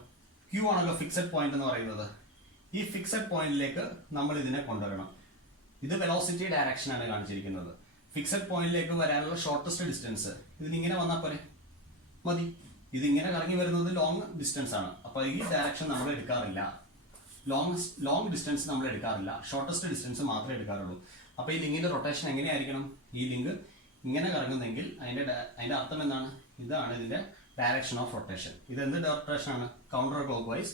ക്യൂ ആണല്ലോ ഫിക്സഡ് പോയിന്റ് എന്ന് പറയുന്നത്. ഈ ഫിക്സഡ് പോയിന്റിലേക്ക് നമ്മൾ ഇതിനെ കൊണ്ടുവരണം. ഇത് വെലോസിറ്റി ഡയറക്ഷൻ ആണ് കാണിച്ചിരിക്കുന്നത്. ഫിക്സഡ് പോയിന്റിലേക്ക് വരാനുള്ള ഷോർട്ടസ്റ്റ് ഡിസ്റ്റൻസ് ഇതിനിങ്ങനെ വന്നാൽ പോലെ മതി. ഇതിങ്ങനെ കറങ്ങി വരുന്നത് ലോങ് ഡിസ്റ്റൻസ് ആണ്. അപ്പോൾ ഈ ഡയറക്ഷൻ നമ്മൾ എടുക്കാറില്ല. ലോങ് ഡിസ്റ്റൻസ് നമ്മൾ എടുക്കാറില്ല. ഷോർട്ടസ്റ്റ് ഡിസ്റ്റൻസ് മാത്രമേ എടുക്കാറുള്ളൂ. അപ്പോൾ ഈ ലിങ്കിന്റെ റൊട്ടേഷൻ എങ്ങനെയായിരിക്കണം? ഈ ലിങ്ക് ഇങ്ങനെ കറങ്ങുന്നെങ്കിൽ അതിന്റെ അർത്ഥം എന്താണ്? ഇതാണ് ഇതിന്റെ ഡയറക്ഷൻ ഓഫ് റൊട്ടേഷൻ. ഇത് എന്ത് റൊട്ടേഷൻ ആണ്? കൗണ്ടർ ക്ലോക്ക് വൈസ്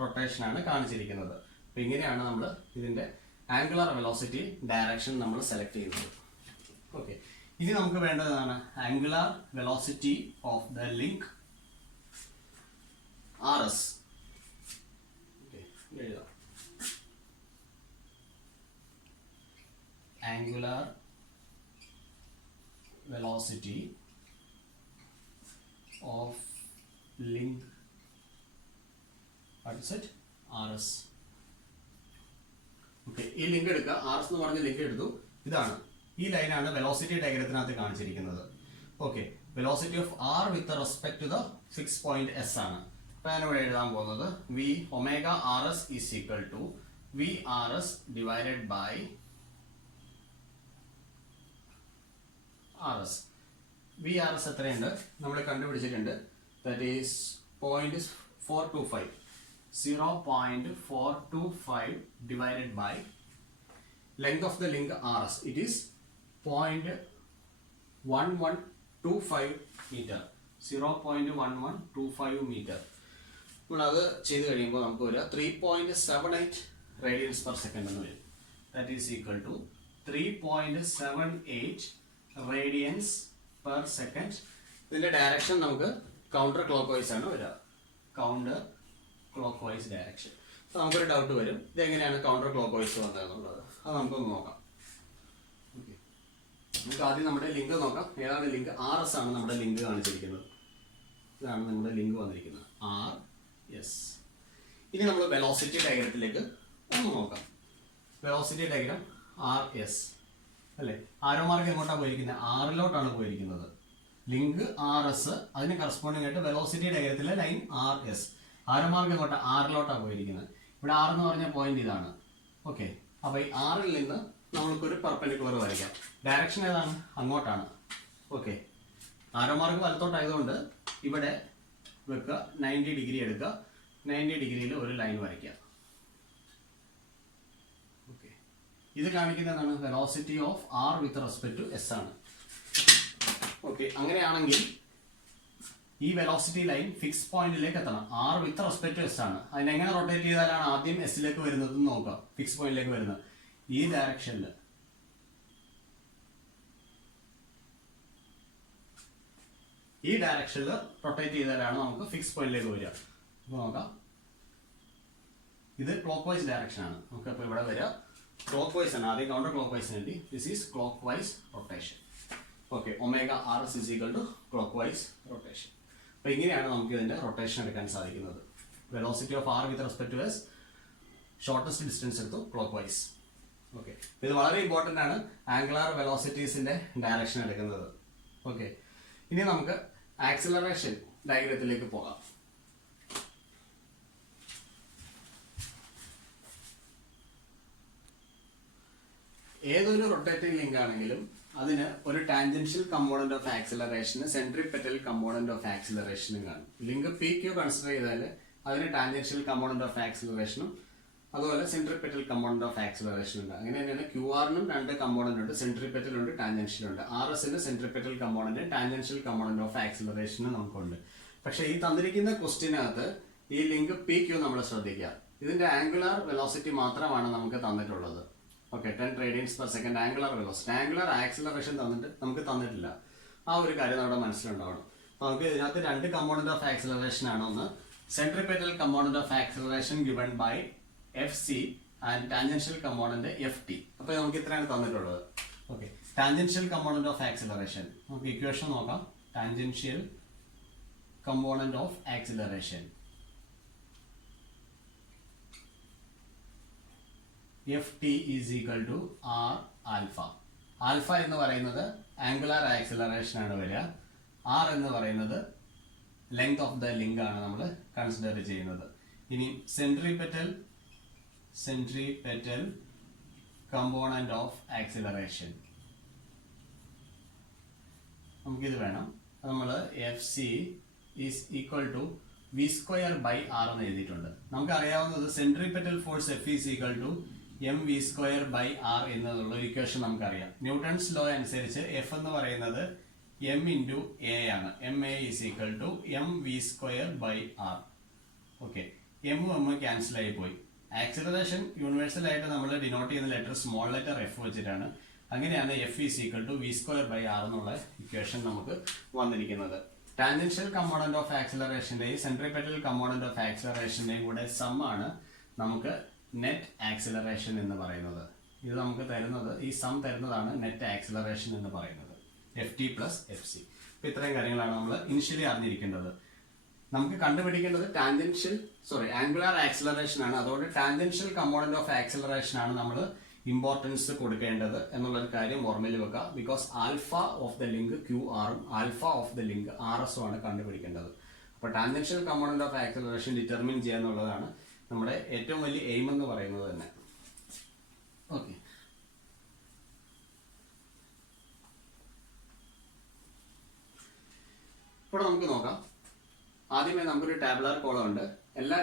റൊട്ടേഷൻ ആണ് കാണിച്ചിരിക്കുന്നത്. അപ്പോൾ ഇങ്ങനെയാണ് നമ്മൾ ഇതിന്റെ ആംഗുലർ വെലോസിറ്റി ഡയറക്ഷൻ നമ്മൾ സെലക്ട് ചെയ്യുന്നത്. ഓക്കെ, ഇനി നമുക്ക് വേണ്ടതാണ് angular velocity of the link R S. എഴുതാം. Angular velocity of link, what is it? RS. Okay, ഈ ലിങ്ക് എടുക്കുക. RS എന്ന് പറഞ്ഞ ലിങ്ക് എടുത്തു. ഇതാണ് ഈ ലൈനാണ് വെലോസിറ്റി ഡയഗ്രത്തിനകത്ത് കാണിച്ചിരിക്കുന്നത്. Okay, velocity of R with respect to the fix point S ആണ്. അപ്പോൾ ഞാനിവിടെ എഴുതാൻ പോകുന്നത് V omega R S is equal to V R S divided by R S. വി ആർ എസ് എത്രയുണ്ട്? നമ്മൾ കണ്ടുപിടിച്ചിട്ടുണ്ട്. That is 0.425. 0.425 divided by length of the link RS. It is 0.1125 meter. 0.1125 meter. നമ്മൾ അത് ചെയ്ത് കഴിയുമ്പോൾ നമുക്ക് ഒരു 3.78 radians per second എന്ന് വരും. That is equal to 3.78 radians per second. ഇതിന്റെ ഡയറക്ഷൻ നമുക്ക് കൗണ്ടർ ക്ലോക്ക് വൈസ് ആണ് വരിക. Counter clock vice direction. അപ്പോൾ നമുക്കൊരു ഡൗട്ട് വരും, ഇതെങ്ങനെയാണ് കൗണ്ടർ ക്ലോക്ക് വൈസ് വന്നതെന്നുള്ളത്. അത് നമുക്കൊന്ന് നോക്കാം. ഓക്കെ, നമുക്ക് ആദ്യം നമ്മുടെ ലിങ്ക് നോക്കാം. ഏതാണ് ലിങ്ക്? ആർ എസ് ആണ് നമ്മുടെ ലിങ്ക് കാണിച്ചിരിക്കുന്നത്. ഇതാണ് നമ്മുടെ ലിങ്ക് വന്നിരിക്കുന്നത്, ആർ എസ്. ഇനി നമ്മൾ വെലോസിറ്റി ഡയഗ്രത്തിലേക്ക് ഒന്ന് നോക്കാം. വെലോസിറ്റി ഡയഗ്രാം ആർ എസ് അല്ലേ? ആരോ മാർക്ക് എങ്ങോട്ടാണ് പോയിരിക്കുന്നത്? ആറിലോട്ടാണ് പോയിരിക്കുന്നത്. ലിങ്ക് ആർ എസ്, അതിന് കറസ്പോണ്ടിങ് ആയിട്ട് വെലോസിറ്റി ഡയഗ്രത്തിലെ line R S. Arrow mark എങ്ങോട്ടാണ്? ആറിലോട്ടാണ് പോയിരിക്കുന്നത്. ഇവിടെ ആർ എന്ന് പറഞ്ഞ പോയിന്റ് ഇതാണ്. ഓക്കെ, അപ്പോൾ ഈ ആറിൽ നിന്ന് നമ്മൾക്കൊരു പെർപെൻഡിക്കുലർ വരയ്ക്കാം. ഡയറക്ഷൻ ഏതാണ്? അങ്ങോട്ടാണ്. ഓക്കെ, ആരോ മാർക്ക് വലത്തോട്ടായതുകൊണ്ട് ഇവിടെ വെക്കുക, 90 ഡിഗ്രി എടുക്കുക. 90 ഡിഗ്രിയിൽ ഒരു ലൈൻ വരയ്ക്കുക. ഓക്കെ, ഇത് കാണിക്കുന്നതാണ് velocity of R with respect to S ആണ്. ഓക്കെ, അങ്ങനെയാണെങ്കിൽ ഈ വെലോസിറ്റി ലൈൻ ഫിക്സ് പോയിന്റിലേക്ക് എത്തണം. R with respect to S ആണ്. അതിനെങ്ങനെ റൊട്ടേറ്റ് ചെയ്താലാണ് ആദ്യം എസിലേക്ക് വരുന്നത് എന്ന് നോക്കുക. ഫിക്സ് പോയിന്റിലേക്ക് വരുന്നത് ഈ ഡയറക്ഷനിൽ. ഈ ഡയറക്ഷനിൽ റൊട്ടേറ്റ് ചെയ്താലാണ് നമുക്ക് ഫിക്സ് പോയിന്റിലേക്ക് വരിക. അപ്പോൾ നോക്കാം, ഇത് ക്ലോക്ക് വൈസ് ഡയറക്ഷൻ ആണ്. നമുക്ക് അപ്പോൾ ഇവിടെ വരിക ക്ലോക്ക് വൈസ് ആണ്. ആദ്യം കൗണ്ടർ ക്ലോക്ക് വൈസ് വേണ്ടി this is clockwise rotation. Okay, omega R S is equal to clockwise rotation. അപ്പോൾ ഇങ്ങനെയാണ് നമുക്ക് ഇതിന്റെ റൊട്ടേഷൻ എടുക്കാൻ സാധിക്കുന്നത്. Velocity of R with respect to S, shortest distance എടുത്തു ക്ലോക്ക് വൈസ്. ഓക്കെ, ഇത് വളരെ ഇമ്പോർട്ടൻ്റ് ആണ്, ആംഗുലാർ വെലോസിറ്റീസിന്റെ ഡയറക്ഷൻ എടുക്കുന്നത്. ഓക്കെ, ഇനി നമുക്ക് ആക്സിലറേഷൻ ഡയഗ്രത്തിലേക്ക് പോകാം. ഏതൊരു റൊട്ടേറ്റിംഗ് ലിങ്ക് ആണെങ്കിലും അതിന് ഒരു ടാൻജൻഷ്യൽ കമ്പോണന്റ് ഓഫ് ആക്സിലറേഷന് സെൻട്രിപെറ്റൽ കമ്പോണന്റ് ഓഫ് ആക്സിലറേഷനും കാണും. ലിങ്ക് പി ക്യൂ കൺസിഡർ ചെയ്താൽ അതിന് ടാൻജൻഷ്യൽ കമ്പോണന്റ് ഓഫ് ആക്സിലറേഷനും അതുപോലെ സെൻട്രിപെറ്റൽ കമ്പോണന്റ് ഓഫ് ആക്സിലറേഷൻ ഉണ്ട്. അങ്ങനെ തന്നെയാണ് ക്യു ആറിനും 2 കമ്പോണന്റ് ഉണ്ട്, സെൻട്രിപെറ്റൽ ഉണ്ട്, ടാൻജൻഷ്യൽ ഉണ്ട്. ആർ എസിന് centripetal component, tangential component of ആക്സിലറേഷനും നമുക്കുണ്ട്. പക്ഷെ ഈ തന്നിരിക്കുന്ന ക്വസ്റ്റിനകത്ത് ഈ ലിങ്ക് പി ക്യൂ നമ്മൾ ശ്രദ്ധിക്കുക. ഇതിന്റെ ആംഗുലാർ വെലോസിറ്റി മാത്രമാണ് നമുക്ക് തന്നിട്ടുള്ളത്. Okay, 10 radians per second angular velocity. Angular acceleration നമുക്ക് തന്നിട്ടില്ല. ആ ഒരു കാര്യം നമ്മുടെ മനസ്സിലുണ്ടാവണം. അപ്പൊ നമുക്ക് ഇതിനകത്ത് 2 കമ്പോണന്റ് ഓഫ് ആക്സിലറേഷൻ ആണ്. ഒന്ന് centripetal component of acceleration given by FC and tangential component FT. അപ്പൊ നമുക്ക് ഇത്രയാണ് തന്നിട്ടുള്ളത്. Okay, tangential component of acceleration നമുക്ക് ഇക്വേഷൻ നോക്കാം. Tangential component of acceleration FT is equal to R alpha. Alpha എന്ന് പറയുന്നത് ആംഗുലാർ ആക്സിലറേഷൻ ആണ് വരിക. R എന്ന് പറയുന്നത് ലെങ്ത് ഓഫ് ദ ലിങ്ക് ആണ് നമ്മൾ കൺസിഡർ ചെയ്യുന്നത്. ഇനി സെൻട്രിപെറ്റൽ കമ്പോണന്റ് ഓഫ് ആക്സിലറേഷൻ നമുക്കിത് വേണം. നമ്മൾ FC is equal to V square by R എന്ന് എഴുതിയിട്ടുണ്ട്. നമുക്ക് അറിയാവുന്നത് centripetal force F is equal to mv square by R എന്നുള്ള ഇക്വേഷൻ നമുക്കറിയാം. ന്യൂട്ടൺസ് ലോ അനുസരിച്ച് F എന്ന് പറയുന്നത് m ഇൻറ്റു A ആണ്. MA is equal to mv square by R. Okay, m cancel ആയി പോയി. ആക്സിലറേഷൻ യൂണിവേഴ്സൽ ആയിട്ട് നമ്മൾ ഡിനോട്ട് ചെയ്യുന്ന ലെറ്റർ സ്മോൾ ലെറ്റർ F വെച്ചിട്ടാണ്. അങ്ങനെയാണ് F is equal to V square by R എന്നുള്ള ഇക്വേഷൻ നമുക്ക് വന്നിരിക്കുന്നത്. ടാൻജൻഷ്യൽ കമ്പോണന്റ് ഓഫ് ആക്സിലറേഷന്റെയും സെൻട്രിപെറ്റൽ കമ്പോണന്റ് ഓഫ് ആക്സിലറേഷന്റെയും കൂടെ സം ആണ് നമുക്ക് നെറ്റ് ആക്സിലറേഷൻ എന്ന് പറയുന്നത്. ഇത് നമുക്ക് തരുന്നത്, ഈ സം തരുന്നതാണ് നെറ്റ് ആക്സിലറേഷൻ എന്ന് പറയുന്നത്, FT പ്ലസ് FC. ഇപ്പൊ ഇത്രയും കാര്യങ്ങളാണ് നമ്മൾ ഇനിഷ്യലി അറിഞ്ഞിരിക്കേണ്ടത്. നമുക്ക് കണ്ടുപിടിക്കേണ്ടത് ആംഗുലാർ ആക്സിലറേഷൻ ആണ്. അതുകൊണ്ട് ടാൻജൻഷ്യൽ കമ്പോണന്റ് ഓഫ് ആക്സിലറേഷൻ ആണ് നമ്മൾ ഇമ്പോർട്ടൻസ് കൊടുക്കേണ്ടത് എന്നുള്ളൊരു കാര്യം ഓർമ്മയിൽ വെക്കുക. Because alpha of the link QR ഉം alpha of the link RS ഉം ആണ് കണ്ടുപിടിക്കേണ്ടത്. അപ്പൊ tangential component of acceleration determine ചെയ്യുക എന്നുള്ളതാണ് നമ്മുടെ ഏറ്റവും വലിയ എയിം എന്ന് പറയുന്നത് തന്നെ. ഓക്കെ, ഇപ്പോൾ നമുക്ക് നോക്കാം. ആദ്യമേ നമുക്കൊരു ടാബുലാർ കോളം ഉണ്ട്. എല്ലാ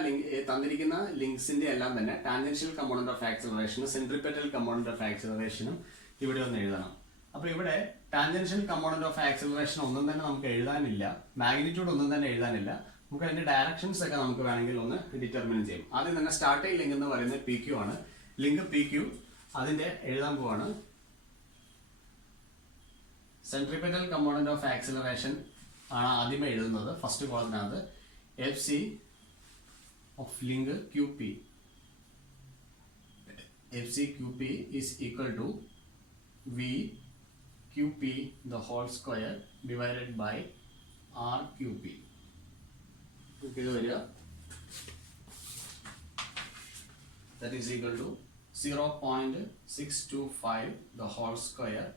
തന്നിരിക്കുന്ന ലിങ്ക്സിന്റെ എല്ലാം തന്നെ ടാൻജൻഷ്യൽ കമ്പോണന്റ് ഓഫ് ആക്സിലറേഷനും സെൻട്രിപെറ്റൽ കമ്പോണന്റ് ഓഫ് ആക്സിലറേഷനും ഇവിടെ ഒന്ന് എഴുതണം. അപ്പൊ ഇവിടെ ടാൻജൻഷ്യൽ കമ്പോണന്റ് ഓഫ് ആക്സിലറേഷൻ ഒന്നും തന്നെ നമുക്ക് എഴുതാനില്ല, മാഗ്നിറ്റ്യൂഡ് ഒന്നും തന്നെ എഴുതാനില്ല. നമുക്ക് അതിന്റെ ഡയറക്ഷൻസ് ഒക്കെ നമുക്ക് വേണമെങ്കിൽ ഒന്ന് ഡിറ്റർമിൻ ചെയ്യും. ആദ്യം തന്നെ സ്റ്റാർട്ടിംഗ് ലിങ്ക് എന്ന് പറയുന്നത് PQ ആണ്. ലിങ്ക് PQ അതിന്റെ എഴുതാൻ പോവാണ്. സെൻട്രിപെറ്റൽ കമ്പോണന്റ് ഓഫ് ആക്സിലറേഷൻ ആണ് ആദ്യമേ എഴുതുന്നത്. ഫസ്റ്റ് കോളത്തിനകത്ത് FC of link QP. FC QP is equal to V QP the whole square divided by R QP. ഇത് വരിക, that is equal to 0.625 the whole square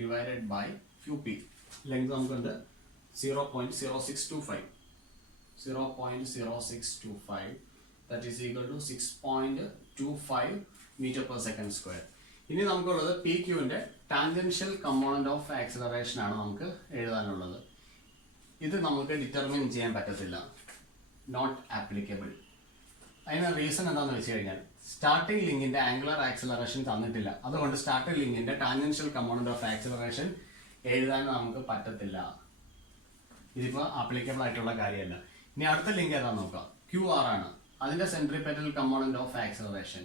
divided by QP. Length നമുക്കുണ്ട് 0.0625, that is equal to 6.25 meter per second square. ഇനി നമുക്കുള്ളത് PQന്റെ tangential component of acceleration ആണ് നമുക്ക് എഴുതാനുള്ളത്. ഇത് നമുക്ക് determine ചെയ്യാൻ പറ്റത്തില്ല, നോട്ട് ആപ്ലിക്കബിൾ. അതിന് റീസൺ എന്താണെന്ന് വെച്ച് കഴിഞ്ഞാൽ സ്റ്റാർട്ടിംഗ് ലിങ്കിന്റെ ആംഗുലാർ ആക്സിലറേഷൻ തന്നിട്ടില്ല. അതുകൊണ്ട് സ്റ്റാർട്ടിംഗ് ലിങ്കിന്റെ ടാൻജൻഷ്യൽ കമ്പോണന്റ് ഓഫ് ആക്സിലറേഷൻ എഴുതാൻ നമുക്ക് പറ്റത്തില്ല. ഇതിപ്പോ ആപ്ലിക്കബിൾ ആയിട്ടുള്ള കാര്യമല്ല. ഇനി അടുത്ത ലിങ്ക് ഏതാന്ന് നോക്കാം. QR ആണ്. അതിന്റെ centripetal component of acceleration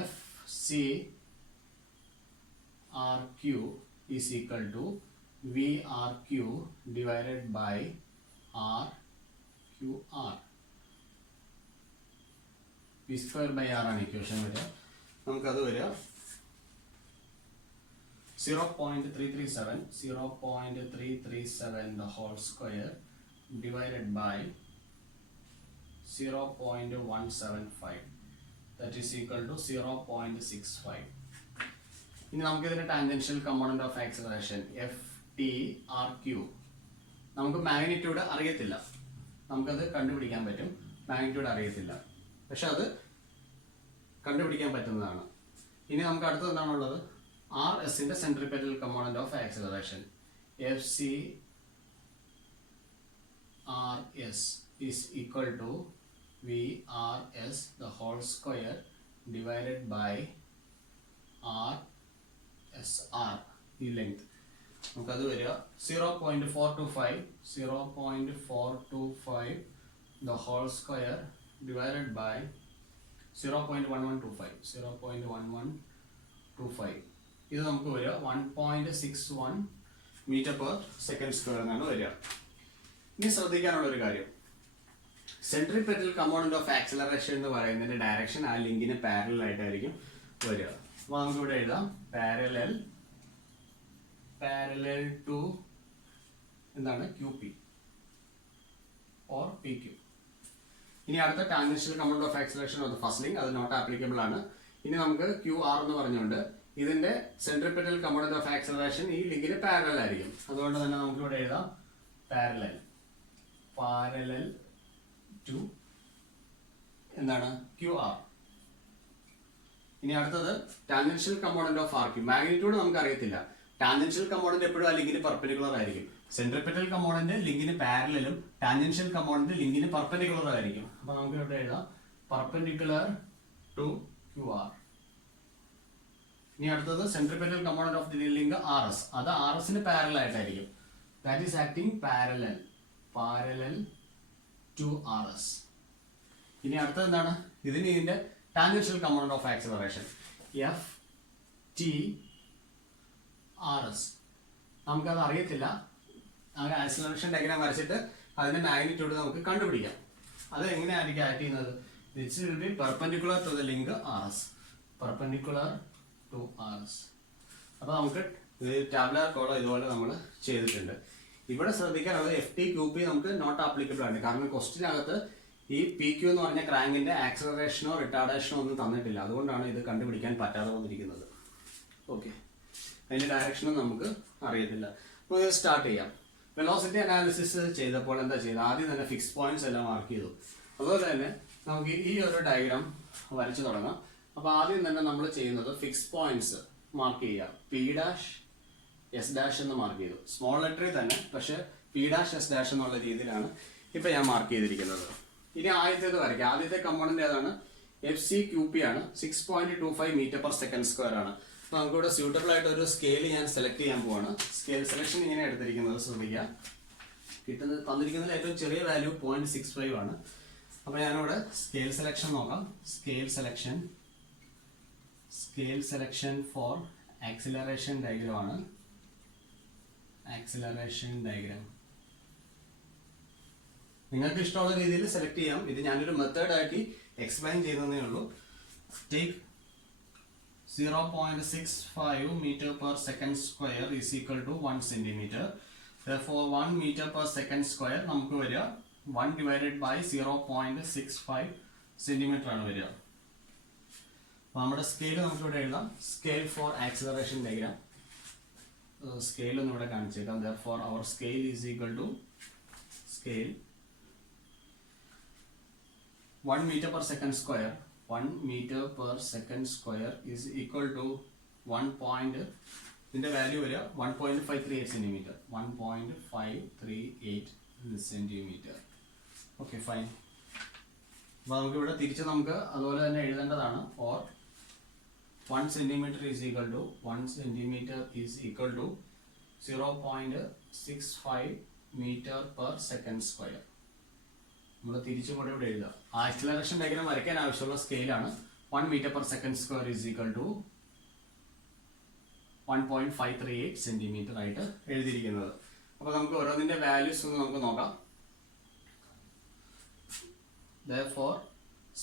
FCRQ is equal to VRQ divided by RQR. V square by R ആണ് ഇക്വേഷൻ വരിക. നമുക്കത് വരിക 0.337 the whole square divided by 0.175, that is equal to 0.65. ഇനി നമുക്ക് ഇതിന്റെ tangential component of acceleration FTRQ. നമുക്ക് magnitude അറിയത്തില്ല, നമുക്കത് കണ്ടുപിടിക്കാൻ പറ്റും. മാഗ്നിറ്റ്യൂഡ് അറിയത്തില്ല, പക്ഷെ അത് കണ്ടുപിടിക്കാൻ പറ്റുന്നതാണ്. ഇനി നമുക്ക് അടുത്തത് എന്താണുള്ളത്? RS in the centripetal component of acceleration. FC RS is equal to VRS the whole square divided by RSR, the length. നമുക്കത് വരിക 0.425 the whole square divided by 0.1125. ഇത് നമുക്ക് വരിക 1.61 മീറ്റർ പെർ സെക്കൻഡ് സ്ക്വയർ എന്നാണ് വരിക. ഇനി ശ്രദ്ധിക്കാനുള്ള ഒരു കാര്യം, സെൻട്രിപെറ്റൽ കമ്പോണന്റ് ഓഫ് ആക്സിലറേഷൻ എന്ന് പറയുന്നതിന്റെ ഡയറക്ഷൻ ആ ലിങ്കിന് പാരലൽ ആയിട്ടായിരിക്കും വരിക. അപ്പോൾ നമുക്ക് ഇവിടെ എഴുതാം പാരലൽ ടു എന്താണ് QP ഓർ PQ. ഇനി അടുത്ത tangential component of acceleration of first link, അത് നോട്ട് ആപ്ലിക്കബിൾ ആണ്. ഇനി നമുക്ക് QR എന്ന് പറഞ്ഞുകൊണ്ട് ഇതിന്റെ സെൻട്രിപെറ്റൽ കമ്പോണന്റ് ഓഫ് ആക്സിലറേഷൻ ഈ ലിങ്കിന് പാരലൽ ആയിരിക്കും. അതുകൊണ്ട് തന്നെ നമുക്ക് ഇവിടെ എഴുതാം പാരലൽ ടു എന്താണ് QR. ഇനി അടുത്തത് tangential component of RQ. Magnitude നമുക്ക് അറിയത്തില്ല. ടാൻജൻഷ്യൽ കമ്പോണന്റ് എപ്പോഴും ആ ലിങ്കിന് പെർപെൻഡിക്കുലർ ആയിരിക്കും. സെൻട്രിപെറ്റൽ കമ്പോണന്റ് ലിങ്കിന് പാരലലും ടാൻജൻഷ്യൽ കമ്പോണന്റ് ലിങ്കിന് പെർപെൻഡിക്കുലർ ആയിരിക്കും. അപ്പൊ നമുക്ക് ഇവിടെ എഴുതാം പെർപെൻഡിക്കുലർ ടു QR. ഇനി അടുത്തത് centripetal component of the link RS, അത് RSന് പാരലൽ ആയിട്ടായിരിക്കും. That is acting parallel to RS. ഇനി അടുത്തത് എന്താണ്, ഇതിന്റെ tangential component of acceleration FTRS. നമുക്കത് അറിയത്തില്ല. അങ്ങനെ ആക്സിലറേഷൻ ഡയഗ്രാം വരച്ചിട്ട് അതിന്റെ മാഗ്നിറ്റ്യൂഡ് നമുക്ക് കണ്ടുപിടിക്കാം. അത് എങ്ങനെയായിരിക്കും ആക്ട് ചെയ്യുന്നത്? This will be perpendicular to the link RS. അപ്പോൾ നമുക്ക് ടാബുലാർ കോഡ് ഇതുപോലെ നമ്മൾ ചെയ്തിട്ടുണ്ട്. ഇവിടെ ശ്രദ്ധിക്കാനുള്ളത് FTQP നമുക്ക് നോട്ട് ആപ്ലിക്കബിൾ ആണ്. കാരണം ക്വസ്റ്റിനകത്ത് ഈ PQ എന്ന് പറഞ്ഞ ക്രാങ്കിന്റെ ആക്സിലറേഷനോ റിട്ടാർഡേഷനോ ഒന്നും തന്നിട്ടില്ല. അതുകൊണ്ടാണ് ഇത് കണ്ടുപിടിക്കാൻ പറ്റാതെ വന്നിരിക്കുന്നത്. ഓക്കെ, അതിന്റെ ഡയറക്ഷനും നമുക്ക് അറിയത്തില്ല. അപ്പോൾ ഇത് സ്റ്റാർട്ട് ചെയ്യാം. വെലോസിറ്റി അനാലിസിസ് ചെയ്തപ്പോൾ എന്താ ചെയ്തത്? ആദ്യം തന്നെ ഫിക്സ് പോയിന്റ്സ് എല്ലാം മാർക്ക് ചെയ്തു. അതുപോലെ തന്നെ നമുക്ക് ഈ ഒരു ഡയഗ്രാം വരച്ചു തുടങ്ങാം. അപ്പോൾ ആദ്യം തന്നെ നമ്മൾ ചെയ്യുന്നത് ഫിക്സ് പോയിന്റ്സ് മാർക്ക് ചെയ്യുക. P', S' എന്ന് മാർക്ക് ചെയ്തു. സ്മോൾ ലെറ്ററിൽ തന്നെ, പക്ഷെ P', S' എന്നുള്ള രീതിയിലാണ് ഇപ്പൊ ഞാൻ മാർക്ക് ചെയ്തിരിക്കുന്നത്. ഇനി ആദ്യത്തേത് വരയ്ക്കാം. ആദ്യത്തെ കമ്പോണന്റ് ഏതാണ്? FCQP ആണ്. 6.25 മീറ്റർ പെർ സെക്കൻഡ് സ്ക്വയർ ആണ്. അപ്പൊ നമുക്കിവിടെ സ്യൂട്ടബിൾ ആയിട്ട് ഒരു സ്കെയിൽ ഞാൻ സെലക്ട് ചെയ്യാൻ പോവാണ്. സ്കെയിൽ സെലക്ഷൻ ഇങ്ങനെ എടുത്തിരിക്കുന്നത് ശ്രദ്ധിക്കുക. തന്നിരിക്കുന്നതിൽ ഏറ്റവും ചെറിയ വാല്യൂ 0.65 ആണ്. അപ്പൊ ഞാനിവിടെ സ്കെയിൽ സെലക്ഷൻ നോക്കാം. Scale selection four acceleration diagram ആണ്. ആക്സിലറേഷൻ ഡയഗ്രാം നിങ്ങൾക്ക് ഇഷ്ടമുള്ള രീതിയിൽ സെലക്ട് ചെയ്യാം. ഇത് ഞാനൊരു മെത്തേഡ് ആക്കി എക്സ്പ്ലെയിൻ ചെയ്യുന്നതേ ഉള്ളൂ. Take 0.65 meter per second square is equal to 1 centimeter. Therefore 1 meter per second square നമുക്ക് വരിക 1 divided by 0.65 centimeter ആണ് വരിക. നമ്മുടെ സ്കെയിൽ നമുക്ക് ഇവിടെ എഴുതാം. Scale four acceleration diagram. Scale ഒന്ന് ഇവിടെ കാണിച്ചേക്കാം. Therefore our scale is equal to scale 1 meter per second square. 1 meter per second square is equal to 1. ഇതിന്റെ വാല്യൂ വരിക 1.538 സെന്റിമീറ്റർ. 1.538 സെന്റിമീറ്റർ. Okay, fine. അപ്പൊ നമുക്ക് ഇവിടെ തിരിച്ച് നമുക്ക് അതുപോലെ തന്നെ എഴുതേണ്ടതാണ്. Or 1 centimeter is equal to 0.65 meter per second square. നമ്മൾ തിരിച്ചു കൂടെ ഇവിടെ എഴുതുക. ആക്സിലറേഷൻ ഡയഗ്രാം വരയ്ക്കാൻ ആവശ്യമുള്ള സ്കെയിലാണ് 1 meter per second square is equal to 1.538 centimetre ആയിട്ട് എഴുതിയിരിക്കുന്നത്. അപ്പൊ നമുക്ക് ഓരോന്നിന്റെ വാല്യൂസ് ഒന്ന് നമുക്ക് നോക്കാം. Therefore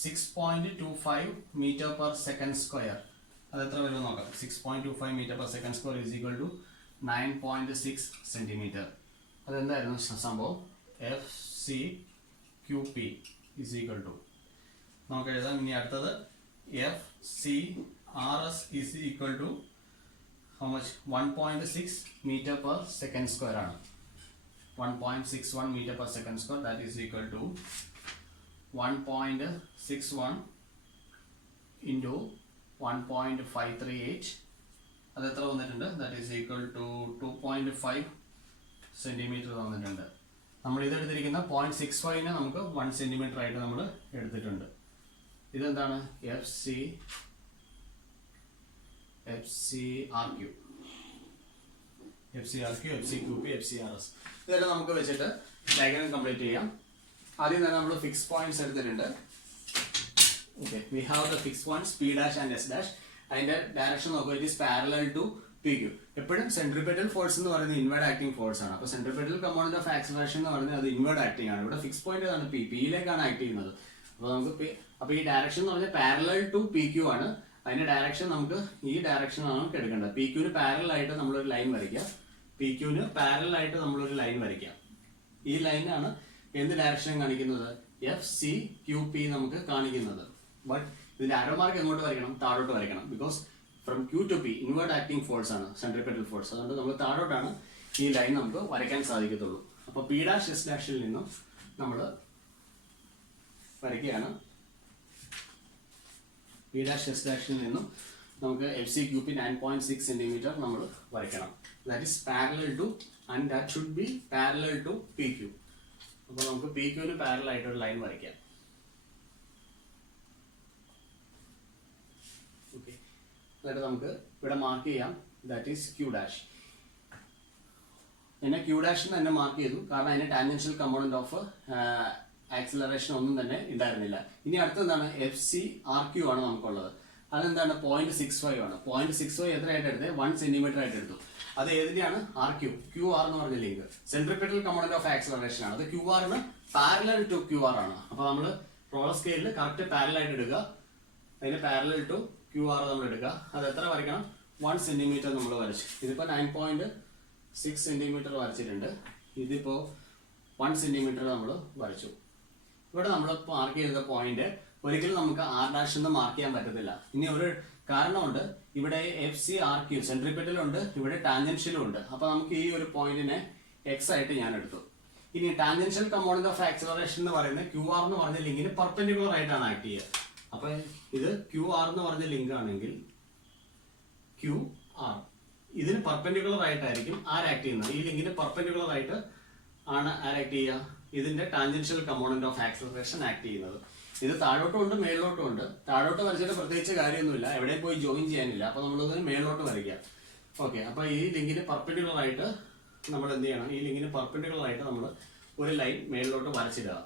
6.25 meter per second square അത് എത്ര വരും നോക്കാം. 6.25 meter per second square is equal to 9.6 centimetre. അതെന്തായിരുന്നു സംഭവം? FCQP is equal to നമുക്ക് എഴുതാം. ഇനി അടുത്തത് FCRS is equal to how much? 1.6 meter per second square ആണ്. 1.61 meter per second square, that is equal to 1.61 into 1.538, അത് എത്ര വന്നിട്ടുണ്ട്? That is equal to 2.5 centimetre തന്നിട്ടുണ്ട്. നമ്മൾ ഇത് എടുത്തിരിക്കുന്ന 0.65 നമുക്ക് 1 സെന്റിമീറ്റർ ആയിട്ട് നമ്മൾ എടുത്തിട്ടുണ്ട്. ഇതെന്താണ്? FCRQ, FCQP, FCRS. ഇതെല്ലാം നമുക്ക് വെച്ചിട്ട് ഡയഗ്രാം കംപ്ലീറ്റ് ചെയ്യാം. ആദ്യം തന്നെ നമ്മൾ ഫിക്സ് പോയിന്റ്സ് എടുത്തിട്ടുണ്ട്. Okay, we have the fix points P dash and S dash. അതിന്റെ ഡയറക്ഷൻ നോക്കുക, it is parallel to PQ. എപ്പോഴും സെൻട്രിപെറ്റൽ ഫോഴ്സ് എന്ന് പറയുന്നത് ഇൻവേർഡ് ആക്ടിംഗ് ഫോഴ്സ് ആണ്. അപ്പോൾ സെൻട്രിപെറ്റൽ കമ്പോണന്റ് ഓഫ് ആക്സിലറേഷൻ എന്ന് പറയുന്നത് അത് ഇൻവേർഡ് ആക്ടിംഗ് ആണ്. ഇവിടെ ഫിക്സ് പോയിന്റ് ആണ് Pയിലേക്കാണ് ആക്ട് ചെയ്യുന്നത്. അപ്പോൾ നമുക്ക് ഈ ഡയറക്ഷൻ എന്ന് പറഞ്ഞാൽ പാരലൽ ടു PQ ആണ്. അതിന്റെ ഡയറക്ഷൻ നമുക്ക് ഈ ഡയറക്ഷനാണ് നമുക്ക് എടുക്കേണ്ടത്. PQന് പാരലൽ ആയിട്ട് നമ്മളൊരു ലൈൻ വരയ്ക്കുക. PQന് പാരലൽ ആയിട്ട് നമ്മളൊരു ലൈൻ വരയ്ക്കുക. ഈ ലൈനാണ് എന്ത് ഡയറക്ഷൻ കാണിക്കുന്നത്? FCQP നമുക്ക് കാണിക്കുന്നത്. ബട്ട് ഇതിന്റെ ആരോ മാർക്ക് എങ്ങോട്ട് വരയ്ക്കണം? താഴോട്ട് വരയ്ക്കണം. Because from Q to P inward acting force ആണ്, സെൻട്രിപെറ്റൽ ഫോഴ്സ്. അതുകൊണ്ട് നമ്മൾ താഴോട്ടാണ് ഈ ലൈൻ നമുക്ക് വരയ്ക്കാൻ സാധിക്കത്തുള്ളൂ. അപ്പോൾ P ഡാഷ് S ഡാഷിൽ നിന്നും നമ്മൾ വരയ്ക്കുകയാണ്. P ഡാഷ് S ഡാഷിൽ നിന്നും നമുക്ക് FCQP 9.6 സെന്റിമീറ്റർ നമ്മൾ വരയ്ക്കണം. That is parallel to and that should be parallel to PQ. അപ്പോൾ നമുക്ക് PQന് പാരലൽ ആയിട്ട് ഒരു ലൈൻ വരയ്ക്കാം. ഓക്കെ, എന്നിട്ട് നമുക്ക് ഇവിടെ മാർക്ക് ചെയ്യാം. That is Q dash. എന്നെ Q ഡാഷിന് തന്നെ മാർക്ക് ചെയ്തു, കാരണം അതിന് ടാൻജൻഷ്യൽ കമ്പോണന്റ് ഓഫ് ആക്സിലറേഷൻ ഒന്നും തന്നെ ഉണ്ടായിരുന്നില്ല. ഇനി അടുത്തെന്താണ്? FCRQ ആണ് നമുക്കുള്ളത്. അതെന്താണ്? 0.65 ആണ്. 0.65 എത്രയായിട്ട് എടുത്തത്? 1 സെന്റിമീറ്റർ ആയിട്ട് എടുത്തു. അത് ഏതിന്റെയാണ്? QR എന്ന് പറഞ്ഞ link centripetal component of acceleration ആണ്. അത് QRന് പാരലൽ ടു QR ആണ്. അപ്പൊ നമ്മൾ റോളർ സ്കെയിലിൽ കറക്റ്റ് പാരലൽ ആയിട്ട് എടുക്കുക. അതിന് പാരലൽ ടു QR നമ്മൾ എടുക്കുക. അത് എത്ര വരയ്ക്കണം? 1 സെന്റിമീറ്റർ നമ്മൾ വരച്ചു. ഇതിപ്പോ 9.6 സെന്റിമീറ്റർ വരച്ചിട്ടുണ്ട്. ഇതിപ്പോ 1 സെന്റിമീറ്റർ നമ്മൾ വരച്ചു. ഇവിടെ നമ്മൾ മാർക്ക് ചെയ്ത പോയിന്റ് ഒരിക്കലും നമുക്ക് R ഡാഷ് എന്ന് മാർക്ക് ചെയ്യാൻ പറ്റത്തില്ല. ഇനി ഒരു കാരണമുണ്ട്. ഇവിടെ FCRQ സെൻട്രിപെറ്റലും ഉണ്ട്, ഇവിടെ ടാൻജൻഷ്യലും ഉണ്ട്. അപ്പൊ നമുക്ക് ഈ ഒരു പോയിന്റിനെ X ആയിട്ട് ഞാൻ എടുത്തു. ഇനി ടാൻജൻഷ്യൽ കമ്പോണന്റ് ഓഫ് ആക്സിലറേഷൻ എന്ന് പറയുന്നത് QR എന്ന് പറഞ്ഞ ലിങ്കിന് പെർപെൻഡിക്കുലർ ആയിട്ടാണ് ആക്ട് ചെയ്യുക. അപ്പൊ ഇത് QR എന്ന് പറഞ്ഞ ലിങ്ക് ആണെങ്കിൽ QR ഇതിന് പെർപെൻഡിക്കുലർ ആയിട്ടായിരിക്കും ആക്ട് ചെയ്യുന്നത്. ഈ ലിങ്കിന് പെർപെൻഡിക്കുലർ ആയിട്ട് ആണ് ആക്ട് ചെയ്യുക. ഇതിന്റെ tangential component of acceleration act ചെയ്യുന്നത്. ഇത് താഴോട്ടും ഉണ്ട്, മേളിലോട്ടും ഉണ്ട്. താഴോട്ട് വരച്ചിട്ട് പ്രത്യേകിച്ച് കാര്യമൊന്നുമില്ല, എവിടെയും പോയി ജോയിൻ ചെയ്യാനില്ല. അപ്പൊ നമ്മളതിന് മേളിലോട്ട് വരയ്ക്കാം. ഓക്കെ, അപ്പൊ ഈ ലിങ്കിന് പെർപെൻഡിക്കുലർ ആയിട്ട് നമ്മൾ എന്ത് ചെയ്യണം? ഈ ലിങ്കിന് പെർപെൻഡിക്കുലർ ആയിട്ട് നമ്മൾ ഒരു ലൈൻ മേളിലോട്ട് വരച്ചിടുക.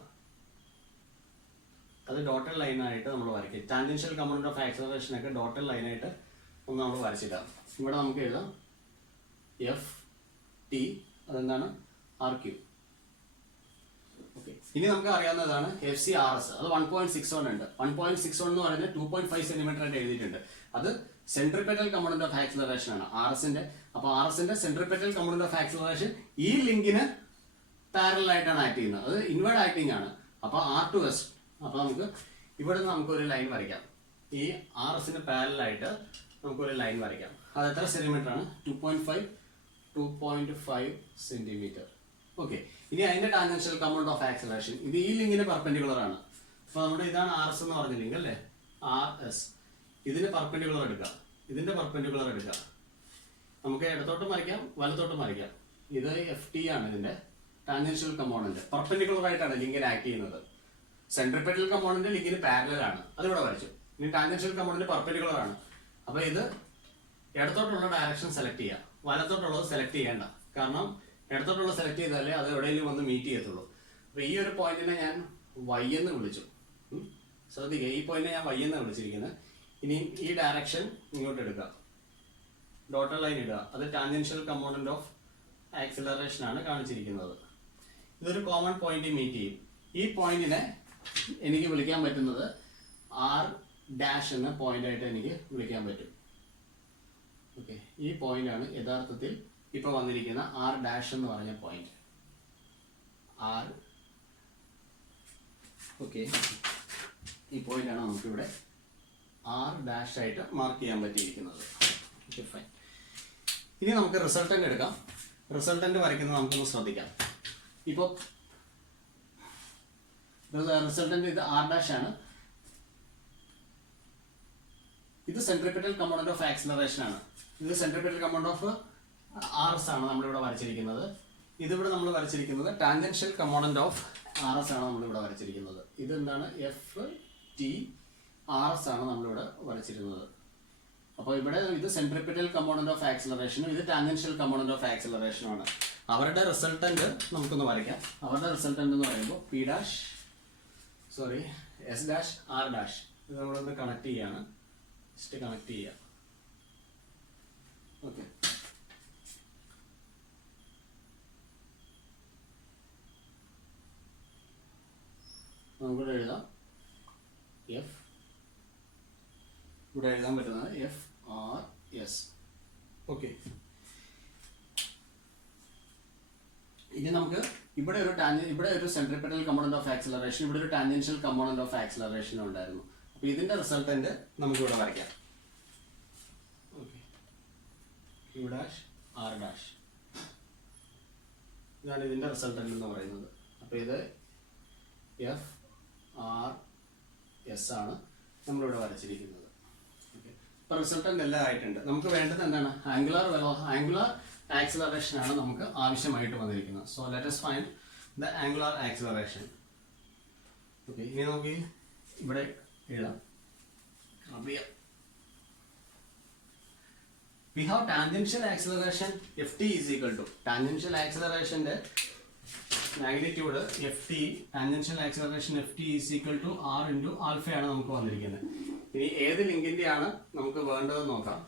അത് ഡോട്ടഡ് ലൈനായിട്ട് നമ്മൾ വരയ്ക്കുക. ടാൻജൻഷ്യൽ കമ്പോണന്റ് ഓഫ് ആക്സിലറേഷൻ ഒക്കെ ഡോട്ടഡ് ലൈനായിട്ട് ഒന്ന് നമ്മൾ വരച്ചിടാം. ഇവിടെ നമുക്ക് എഴുതാം FT, അതെന്താണ്? RQ. ഓക്കെ, ഇനി നമുക്ക് അറിയാവുന്നതാണ് FCRS. അത് 1.61 ഉണ്ട്. 1.61 എന്ന് പറയുന്നത് 2.5 സെന്റിമീറ്റർ ആയിട്ട് എഴുതിയിട്ടുണ്ട്. അത് സെൻട്രിപെറ്റൽ കമ്പോണന്റ് ഓഫ് ആക്സിലറേഷൻ ആണ് RSന്റെ. അപ്പൊ RSന്റെ സെൻട്രിപെറ്റൽ കമ്പോണന്റ് ഓഫ് ആക്സിലറേഷൻ ഈ ലിങ്കിന് പാരലൽ ആയിട്ടാണ് ആക്ട് ചെയ്യുന്നത്. അത് ഇൻവേർഡ് ആക്ടിങ് ആണ്. അപ്പൊ R to S. അപ്പൊ നമുക്ക് ഇവിടെ നിന്ന് നമുക്ക് ഒരു ലൈൻ വരയ്ക്കാം. ഈ RSന് പാരലൽ ആയിട്ട് നമുക്ക് ഒരു ലൈൻ വരയ്ക്കാം. അത് എത്ര സെന്റിമീറ്റർ ആണ്? 2.5 സെന്റിമീറ്റർ. ഓക്കെ, ഇനി അതിന്റെ ടാൻജൻഷ്യൽ കമ്പോണന്റ് ഓഫ് ആക്സിലറേഷൻ ഇത് ഈ ലിങ്കിന് പെർപെൻഡിക്കുലർ ആണ്. അപ്പൊ നമ്മുടെ ഇതാണ് RS എന്ന് പറഞ്ഞ ലിങ്ക് അല്ലേ? RS. ഇതിന് പെർപെൻഡിക്കുലർ എടുക്കുക, ഇതിന്റെ പെർപെൻഡിക്കുലർ എടുക്കുക. നമുക്ക് ഇടത്തോട്ടും വരയ്ക്കാം, വലത്തോട്ടും വരയ്ക്കാം. ഇത് FT ആണ് ഇതിന്റെ ടാൻജൻഷ്യൽ കമ്പോണന്റ്. പെർപെൻഡിക്കുലർ ആയിട്ടാണ് ലിങ്കിന് ആക്ട് ചെയ്യുന്നത്. സെൻട്രിപെറ്റൽ കമ്പോണന്റ് ലിങ്കിന് പാരലൽ ആണ്, അതിവിടെ വരച്ചു. ഇനി ടാൻജൻഷ്യൽ കമ്പോണന്റ് പെർപെൻഡിക്കുലർ ആണ്. അപ്പൊ ഇത് ഇടത്തോട്ടുള്ള ഡയറക്ഷൻ സെലക്ട് ചെയ്യുക, വലത്തോട്ടുള്ളത് സെലക്ട് ചെയ്യേണ്ട. കാരണം ഇടത്തോട്ടുള്ള സെലക്ട് ചെയ്താലേ അത് എവിടെയെങ്കിലും വന്ന് മീറ്റ് ചെയ്യത്തുള്ളൂ. അപ്പൊ ഈ ഒരു പോയിന്റിനെ ഞാൻ Y എന്ന് വിളിച്ചു. ശ്രദ്ധിക്കുക, ഈ പോയിന്റിനെ ഞാൻ Y എന്ന് വിളിച്ചിരിക്കുന്നത്. ഇനി ഈ ഡയറക്ഷൻ ഇങ്ങോട്ട് എടുക്കുക, ഡോട്ടഡ് ലൈൻ ഇടുക. അത് ടാൻജൻഷ്യൽ കമ്പോണന്റ് ഓഫ് ആക്സിലറേഷൻ ആണ് കാണിച്ചിരിക്കുന്നത്. ഇതൊരു കോമൺ പോയിന്റ് മീറ്റ് ചെയ്യും. ഈ പോയിന്റിനെ എനിക്ക് വിളിക്കാൻ പറ്റുന്നത് R ഡാഷ് എന്ന പോയിന്റ് ആയിട്ട് എനിക്ക് വിളിക്കാൻ പറ്റും. ഓക്കെ, ഈ പോയിന്റ് ആണ് യഥാർത്ഥത്തിൽ ഇപ്പൊ വന്നിരിക്കുന്ന R ഡാഷ് എന്ന് പറഞ്ഞ പോയിന്റ്. R. ഓക്കെ, ഈ പോയിന്റ് ആണ് നമുക്കിവിടെ R ഡാഷ് ആയിട്ട് മാർക്ക് ചെയ്യാൻ പറ്റിയിരിക്കുന്നത്. Okay, fine. ഇനി നമുക്ക് റിസൾട്ടന്റ് എടുക്കാം. റിസൾട്ടന്റ് വരയ്ക്കുന്നത് നമുക്കൊന്ന് ശ്രദ്ധിക്കാം. ഇപ്പൊ റിസൾട്ടന്റ് ഇത് R ഡാഷ് ആണ്. ഇത് സെൻട്രിപിറ്റൽ കമ്പോണന്റ് ഓഫ് ആക്സിലറേഷൻ ആണ്. ഇത് സെൻട്രിപിറ്റൽ കമ്പോണന്റ് ഓഫ് RS ആണ് നമ്മളിവിടെ വരച്ചിരിക്കുന്നത്. ഇതിവിടെ നമ്മൾ വരച്ചിരിക്കുന്നത് ടാൻജൻഷ്യൽ കമ്പോണന്റ് ഓഫ് RS ആണ് നമ്മളിവിടെ വരച്ചിരിക്കുന്നത്. ഇത് എന്താണ്? FTRS ആണ് നമ്മളിവിടെ വരച്ചിരുന്നത്. അപ്പോൾ ഇവിടെ ഇത് സെൻട്രിപിറ്റൽ കമ്പോണന്റ് ഓഫ് ആക്സിലറേഷനും ഇത് ടാൻജൻഷ്യൽ കമ്പോണന്റ് ഓഫ് ആക്സിലറേഷനും ആണ്. അവരുടെ റിസൾട്ടന്റ് നമുക്കൊന്ന് വരയ്ക്കാം. അവരുടെ റിസൾട്ടന്റ് എന്ന് പറയുമ്പോൾ S', R'. ഇത് നമ്മളൊന്ന് കണക്ട് ചെയ്യാണ്. ജസ്റ്റ് കണക്ട് ചെയ്യാം. ഓക്കെ, നമുക്കിവിടെ എഴുതാം ഇവിടെ എഴുതാൻ പറ്റുന്നത് FRS. ഓക്കെ, ഇനി നമുക്ക് ഇവിടെ ഒരു സെൻട്രിപിറ്റൽ കമ്പോണന്റ് ഓഫ് ആക്സിലറേഷൻ, ഇവിടെ ഒരു ടാൻജൻഷ്യൽ കമ്പോണന്റ് ഓഫ് ആക്സിലറേഷൻ ഉണ്ടായിരുന്നു. അപ്പോൾ ഇതിന്റെ റിസൾട്ടന്റ് നമുക്ക് ഇവിടെ വരയ്ക്കാം. Okay, Q', R'. ഇതാണ് ഇതിന്റെ റിസൾട്ടന്റ് എന്ന് പറയുന്നത്. അപ്പോൾ ഇത് FRS ആണ് നമ്മളിവിടെ വരച്ചിരിക്കുന്നത്. ഓക്കെ, അപ്പോൾ റിസൾട്ടന്റ് എല്ലാം ആയിട്ടുണ്ട്. നമുക്ക് വേണ്ടത് എന്താണ്? ആംഗുലാർ ആക്സിലറേഷൻ ആണ് നമുക്ക് ആവശ്യമായിട്ട് വന്നിരിക്കുന്നത്. So let us find the angular acceleration. Okay, ഇനി നമുക്ക് ഇവിടെ എഴുതാം. We have tangential acceleration Ft is equal to tangential acceleration magnitude tangential acceleration Ft is equal to R into alpha ആണ് നമുക്ക് വന്നിരിക്കുന്നത്. ഇനി ഏത് ലിങ്കിന്റെ ആണ് നമുക്ക് വേണ്ടതെന്ന് നോക്കാം.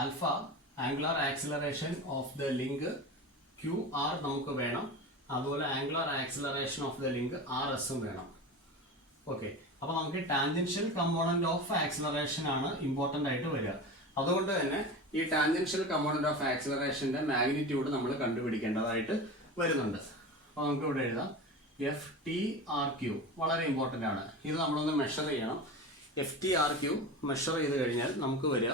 Alpha angular acceleration of the link QR നമുക്ക് വേണം. അതുപോലെ angular acceleration of the link RS വേണം. ഓക്കെ, അപ്പോൾ നമുക്ക് ടാൻജൻഷ്യൽ കമ്പോണന്റ് ഓഫ് ആക്സിലറേഷൻ ആണ് ഇമ്പോർട്ടൻ്റ് ആയിട്ട് വരിക. അതുകൊണ്ട് തന്നെ ഈ ടാൻജൻഷ്യൽ കമ്പോണന്റ് ഓഫ് ആക്സിലറേഷന്റെ മാഗ്നിറ്റ്യൂഡ് നമ്മൾ കണ്ടുപിടിക്കേണ്ടതായിട്ട് വരുന്നുണ്ട്. അപ്പോൾ നമുക്ക് ഇവിടെ എഴുതാം FTRQ. വളരെ ഇമ്പോർട്ടൻ്റ് ആണ്. ഇത് നമ്മളൊന്ന് മെഷർ ചെയ്യണം. FTRQ മെഷർ ചെയ്ത് കഴിഞ്ഞാൽ നമുക്ക് വരിക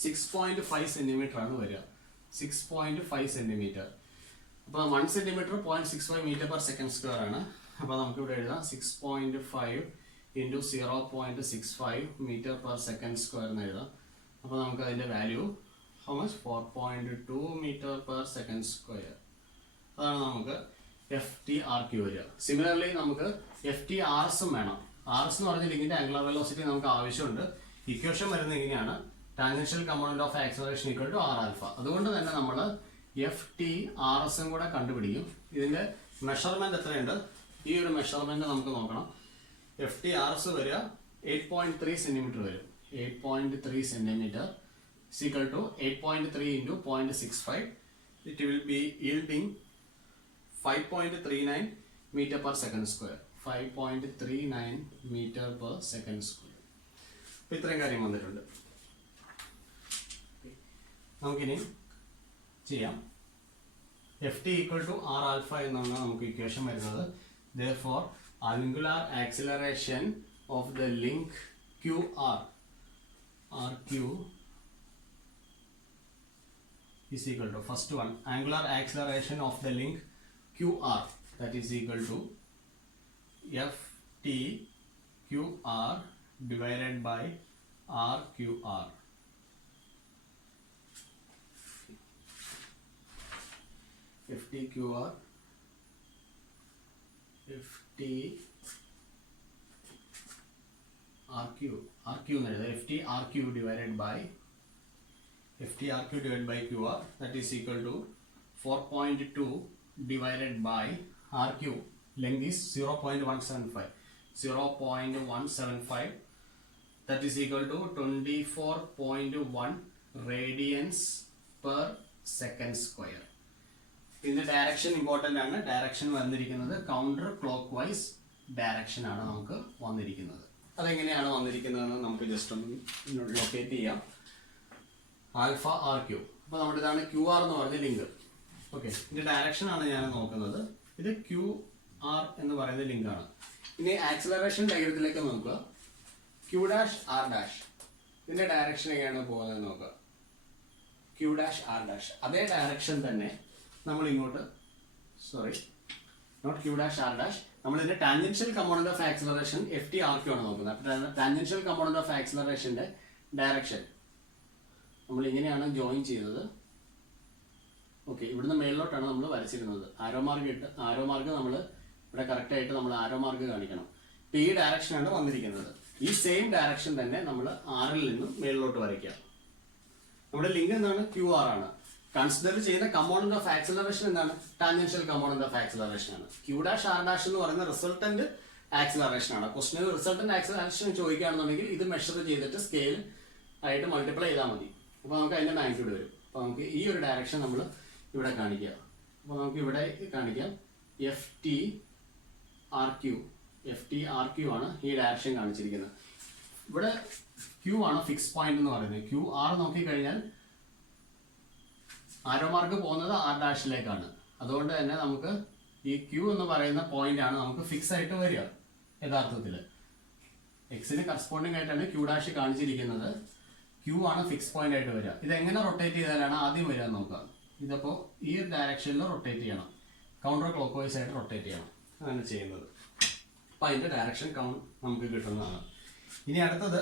6.5 സെന്റിമീറ്റർ ആണ് വരിക. 6.5 സെന്റിമീറ്റർ. അപ്പോൾ 1 centimetre 0.65 metre per second square ആണ്. അപ്പോൾ നമുക്ക് ഇവിടെ എഴുതാം 6.5 into 0.65 metre per second square എന്ന് എഴുതാം. അപ്പോൾ നമുക്ക് അതിൻ്റെ value how much 4.2 metre per second square. അതാണ് നമുക്ക് FTRQ വരിക. സിമിലർലി നമുക്ക് FTRS വേണം. RS എന്ന് പറഞ്ഞ ലിങ്കിന്റെ ആംഗുലാർ വെലോസിറ്റി നമുക്ക് ആവശ്യമുണ്ട്. ഇക്വേഷൻ വരുന്നത് ഇങ്ങനെയാണ്: tangential component of acceleration equal to R alpha. അതുകൊണ്ട് തന്നെ നമ്മൾ FTRS കൂടെ കണ്ടുപിടിക്കും. ഇതിന്റെ മെഷർമെന്റ് എത്രയുണ്ട്? ഈ ഒരു മെഷർമെന്റ് നമുക്ക് നോക്കണം. FTRS വരിക 8.3 സെന്റിമീറ്റർ വരും. 8.3 centimetre equal to 8.3 into 0.65. It will be yielding 5.39 meter per second square. 5.39 meter per second square. അപ്പോൾ ഇത്രയും കാര്യം വന്നിട്ടുണ്ട്. നമുക്കിനി ചെയ്യാം. FT equal to R alpha എന്നാണ് നമുക്ക് ഇക്വേഷൻ വരുന്നത്. Therefore, angular acceleration of the link QR RQ is equal to, first one, angular acceleration of the link QR, that is equal to FT QR divided by RQR. FTQR RQ FTRQ divided by QR, that is equal to 4.2 divided by RQ. Length is 0.175, that is equal to 24.1 radians per second square. ഇതിന്റെ direction important ആണ്. Direction വന്നിരിക്കുന്നത് counter clock vice direction ആണ് നമുക്ക് വന്നിരിക്കുന്നത്. അതെങ്ങനെയാണ് വന്നിരിക്കുന്നതെന്ന് നമുക്ക് just ഒന്ന് locate ചെയ്യാം. Alpha RQ. അപ്പോൾ നമ്മുടെ ഇതാണ് QR എന്ന് പറഞ്ഞ ലിങ്ക്. ഓക്കെ, ഇതിന്റെ ഡയറക്ഷൻ ആണ് ഞാൻ നോക്കുന്നത്. ഇത് QR എന്ന് പറയുന്ന ലിങ്ക് ആണ്. ഇനി ആക്സിലറേഷൻ ഡയഗ്രത്തിലേക്ക് നോക്കുക. Q', R'. ഇതിന്റെ ഡയറക്ഷൻ എങ്ങനെയാണ് പോകുന്നത് നോക്കുക. Q', R'. അതേ ഡയറക്ഷൻ തന്നെ നമ്മൾ ഇങ്ങോട്ട്, നോട്ട് Q', R', നമ്മളിതിന്റെ tangential component of acceleration FT/RQ ആണ് നോക്കുന്നത്. അപ്പോൾ ടാൻജൻഷ്യൽ കമ്പോണന്റ് ഓഫ് ആക്സിലറേഷന്റെ ഡയറക്ഷൻ നമ്മൾ ഇങ്ങനെയാണ് ജോയിൻ ചെയ്തത്. ഓക്കെ, ഇവിടുന്ന് മേളിലോട്ടാണ് നമ്മൾ വരച്ചിരുന്നത്. ആരോ മാർക്ക് നമ്മൾ ഇവിടെ കറക്റ്റ് ആയിട്ട് നമ്മൾ ആരോ മാർക്ക് കാണിക്കണം. ഈ ഡയറക്ഷനാണ് വന്നിരിക്കുന്നത്. ഈ സെയിം ഡയറക്ഷൻ തന്നെ നമ്മൾ ആറിൽ നിന്നും മേളിലോട്ട് വരയ്ക്കുക. നമ്മുടെ ലിങ്ക് എന്താണ്? QR ആണ്. കൺസിഡർ ചെയ്യുന്ന കമ്പോണന്റ് ഓഫ് ആക്സിലറേഷൻ എന്താണ്? ടാൻജൻഷ്യൽ കമ്പോണന്റ് ഓഫ് ആക്സിലറേഷൻ ആണ്. Q', R' എന്ന് പറയുന്ന റിസൾട്ടന്റ് ആക്സിലറേഷൻ ആണ്. ക്വസ്റ്റിന് റിസൾട്ടന്റ് ആക്സിലറേഷൻ ചോദിക്കുകയാണെന്നുണ്ടെങ്കിൽ ഇത് മെഷർ ചെയ്തിട്ട് സ്കെയിൽ ആയിട്ട് മൾട്ടിപ്ലൈ ചെയ്താൽ മതി. അപ്പോൾ നമുക്ക് അതിന്റെ മാഗ്നിറ്റ്യൂഡ് വരും. അപ്പോൾ നമുക്ക് ഈ ഒരു ഡയറക്ഷൻ നമ്മൾ ഇവിടെ കാണിക്കുക. അപ്പോൾ നമുക്ക് ഇവിടെ കാണിക്കാം FT/RQ ആണ് ഈ ഡയറക്ഷൻ കാണിച്ചിരിക്കുന്നത്. ഇവിടെ Q ആണ് ഫിക്സ് പോയിന്റ് എന്ന് പറയുന്നത്. QR നോക്കിക്കഴിഞ്ഞാൽ ആരോ മാർക്ക് പോകുന്നത് R'-ലേക്കാണ്. അതുകൊണ്ട് തന്നെ നമുക്ക് ഈ Q എന്ന് പറയുന്ന പോയിന്റ് ആണ് നമുക്ക് ഫിക്സ് ആയിട്ട് വരിക. യഥാർത്ഥത്തിൽ എക്സിന് കറസ്പോണ്ടിങ് ആയിട്ടാണ് Q' കാണിച്ചിരിക്കുന്നത്. Q ആണ് ഫിക്സ് പോയിന്റ് ആയിട്ട് വരിക. ഇത് എങ്ങനെ റൊട്ടേറ്റ് ചെയ്താലാണ് ആദ്യം വരിക നോക്കാം. ഇതിപ്പോൾ ഈ ഒരു ഡയറക്ഷനിൽ റൊട്ടേറ്റ് ചെയ്യണം, കൗണ്ടർ ക്ലോക്ക് വൈസ് ആയിട്ട് റൊട്ടേറ്റ് ചെയ്യണം. അങ്ങനെ ചെയ്യുന്നത്. അപ്പോൾ അതിന്റെ ഡയറക്ഷൻ നമുക്ക് കിട്ടുന്നതാണ്. ഇനി അടുത്തത്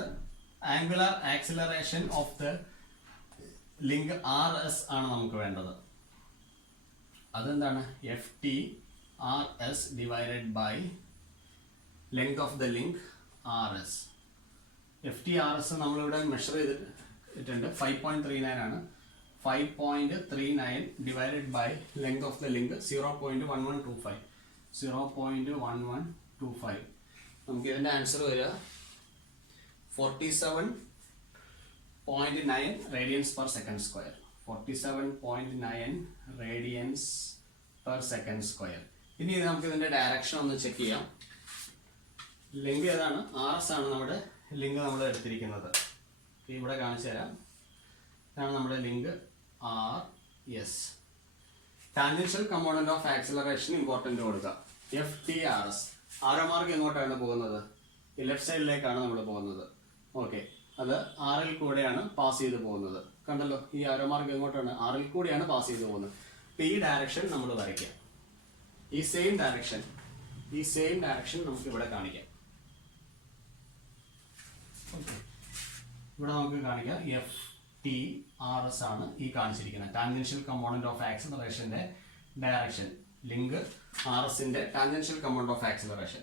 angular acceleration of the link RS ആണ് നമുക്ക് വേണ്ടത്. അതെന്താണ്? FT/RS divided by length of the link RS. FT/RS നമ്മളിവിടെ മെഷർ ചെയ്തിട്ടുണ്ട് 5.39 ആണ്. 5.39 divided by length of the link 0.1125. 0.1125. നമുക്ക് ഇതിന്റെ ആൻസർ വരിക 47.9 radians per second square. 47.9 radians per second square. ഇനി നമുക്ക് ഇതിന്റെ ഡയറക്ഷൻ ഒന്ന് ചെക്ക് ചെയ്യാം. ലിങ്ക് ഏതാണ്? RS ആണ് നമ്മുടെ ലിങ്ക് നമ്മൾ എടുത്തിരിക്കുന്നത്. ഇവിടെ കാണിച്ചു തരാം. ഇതാണ് നമ്മുടെ link RS. Tangential component of acceleration important കൊടുക്കുക. FT/RS. ആരോ മാർക്ക് എങ്ങോട്ടാണ് പോകുന്നത്? ലെഫ്റ്റ് സൈഡിലേക്കാണ് നമ്മൾ പോകുന്നത്. ഓക്കെ, അത് R-ൽ കൂടെയാണ് പാസ് ചെയ്ത് പോകുന്നത്. കണ്ടല്ലോ, ഈ ആരോ മാർക്ക് എങ്ങോട്ടാണ്? R-ൽ കൂടെയാണ് പാസ് ചെയ്ത് പോകുന്നത്. അപ്പോൾ ഈ ഡയറക്ഷൻ നമ്മൾ വരയ്ക്കാം. ഈ സെയിം ഡയറക്ഷൻ നമുക്ക് ഇവിടെ കാണിക്കാം. ഇവിടെ നമുക്ക് കാണിക്കാം FT/RS ആണ് ഈ കാണിച്ചിരിക്കുന്നത്. ടാൻജൻഷ്യൽ കമ്പോണന്റ് ഓഫ് ആക്സിലറേഷന്റെ ഡയറക്ഷൻ. ലിങ്ക് RSന്റെ ടാൻജൻഷ്യൽ കമ്പോണന്റ് ഓഫ് ആക്സിലറേഷൻ.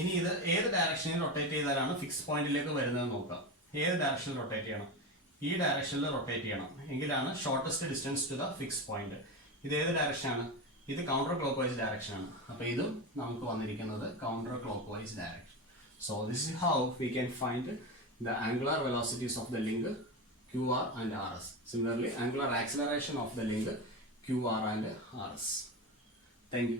ഇനി ഇത് ഏത് ഡയറക്ഷനിൽ റൊട്ടേറ്റ് ചെയ്താലാണ് ഫിക്സ് പോയിന്റിലേക്ക് വരുന്നത് നോക്കാം. ഏത് ഡയറക്ഷനിൽ റൊട്ടേറ്റ് ചെയ്യണം? ഈ ഡയറക്ഷനിൽ റൊട്ടേറ്റ് ചെയ്യണം. എങ്കിലാണ് shortest distance to the fix point. ഇത് ഏത് ഡയറക്ഷനാണ്? ഇത് കൗണ്ടർ ക്ലോക്ക് വൈസ് ഡയറക്ഷൻ ആണ്. അപ്പോൾ ഇതും നമുക്ക് വന്നിരിക്കുന്നത് counter clock vice direction. So this is how we can find the angular velocities of the link QR and RS. Similarly, angular acceleration of the link QR and RS. Thank you.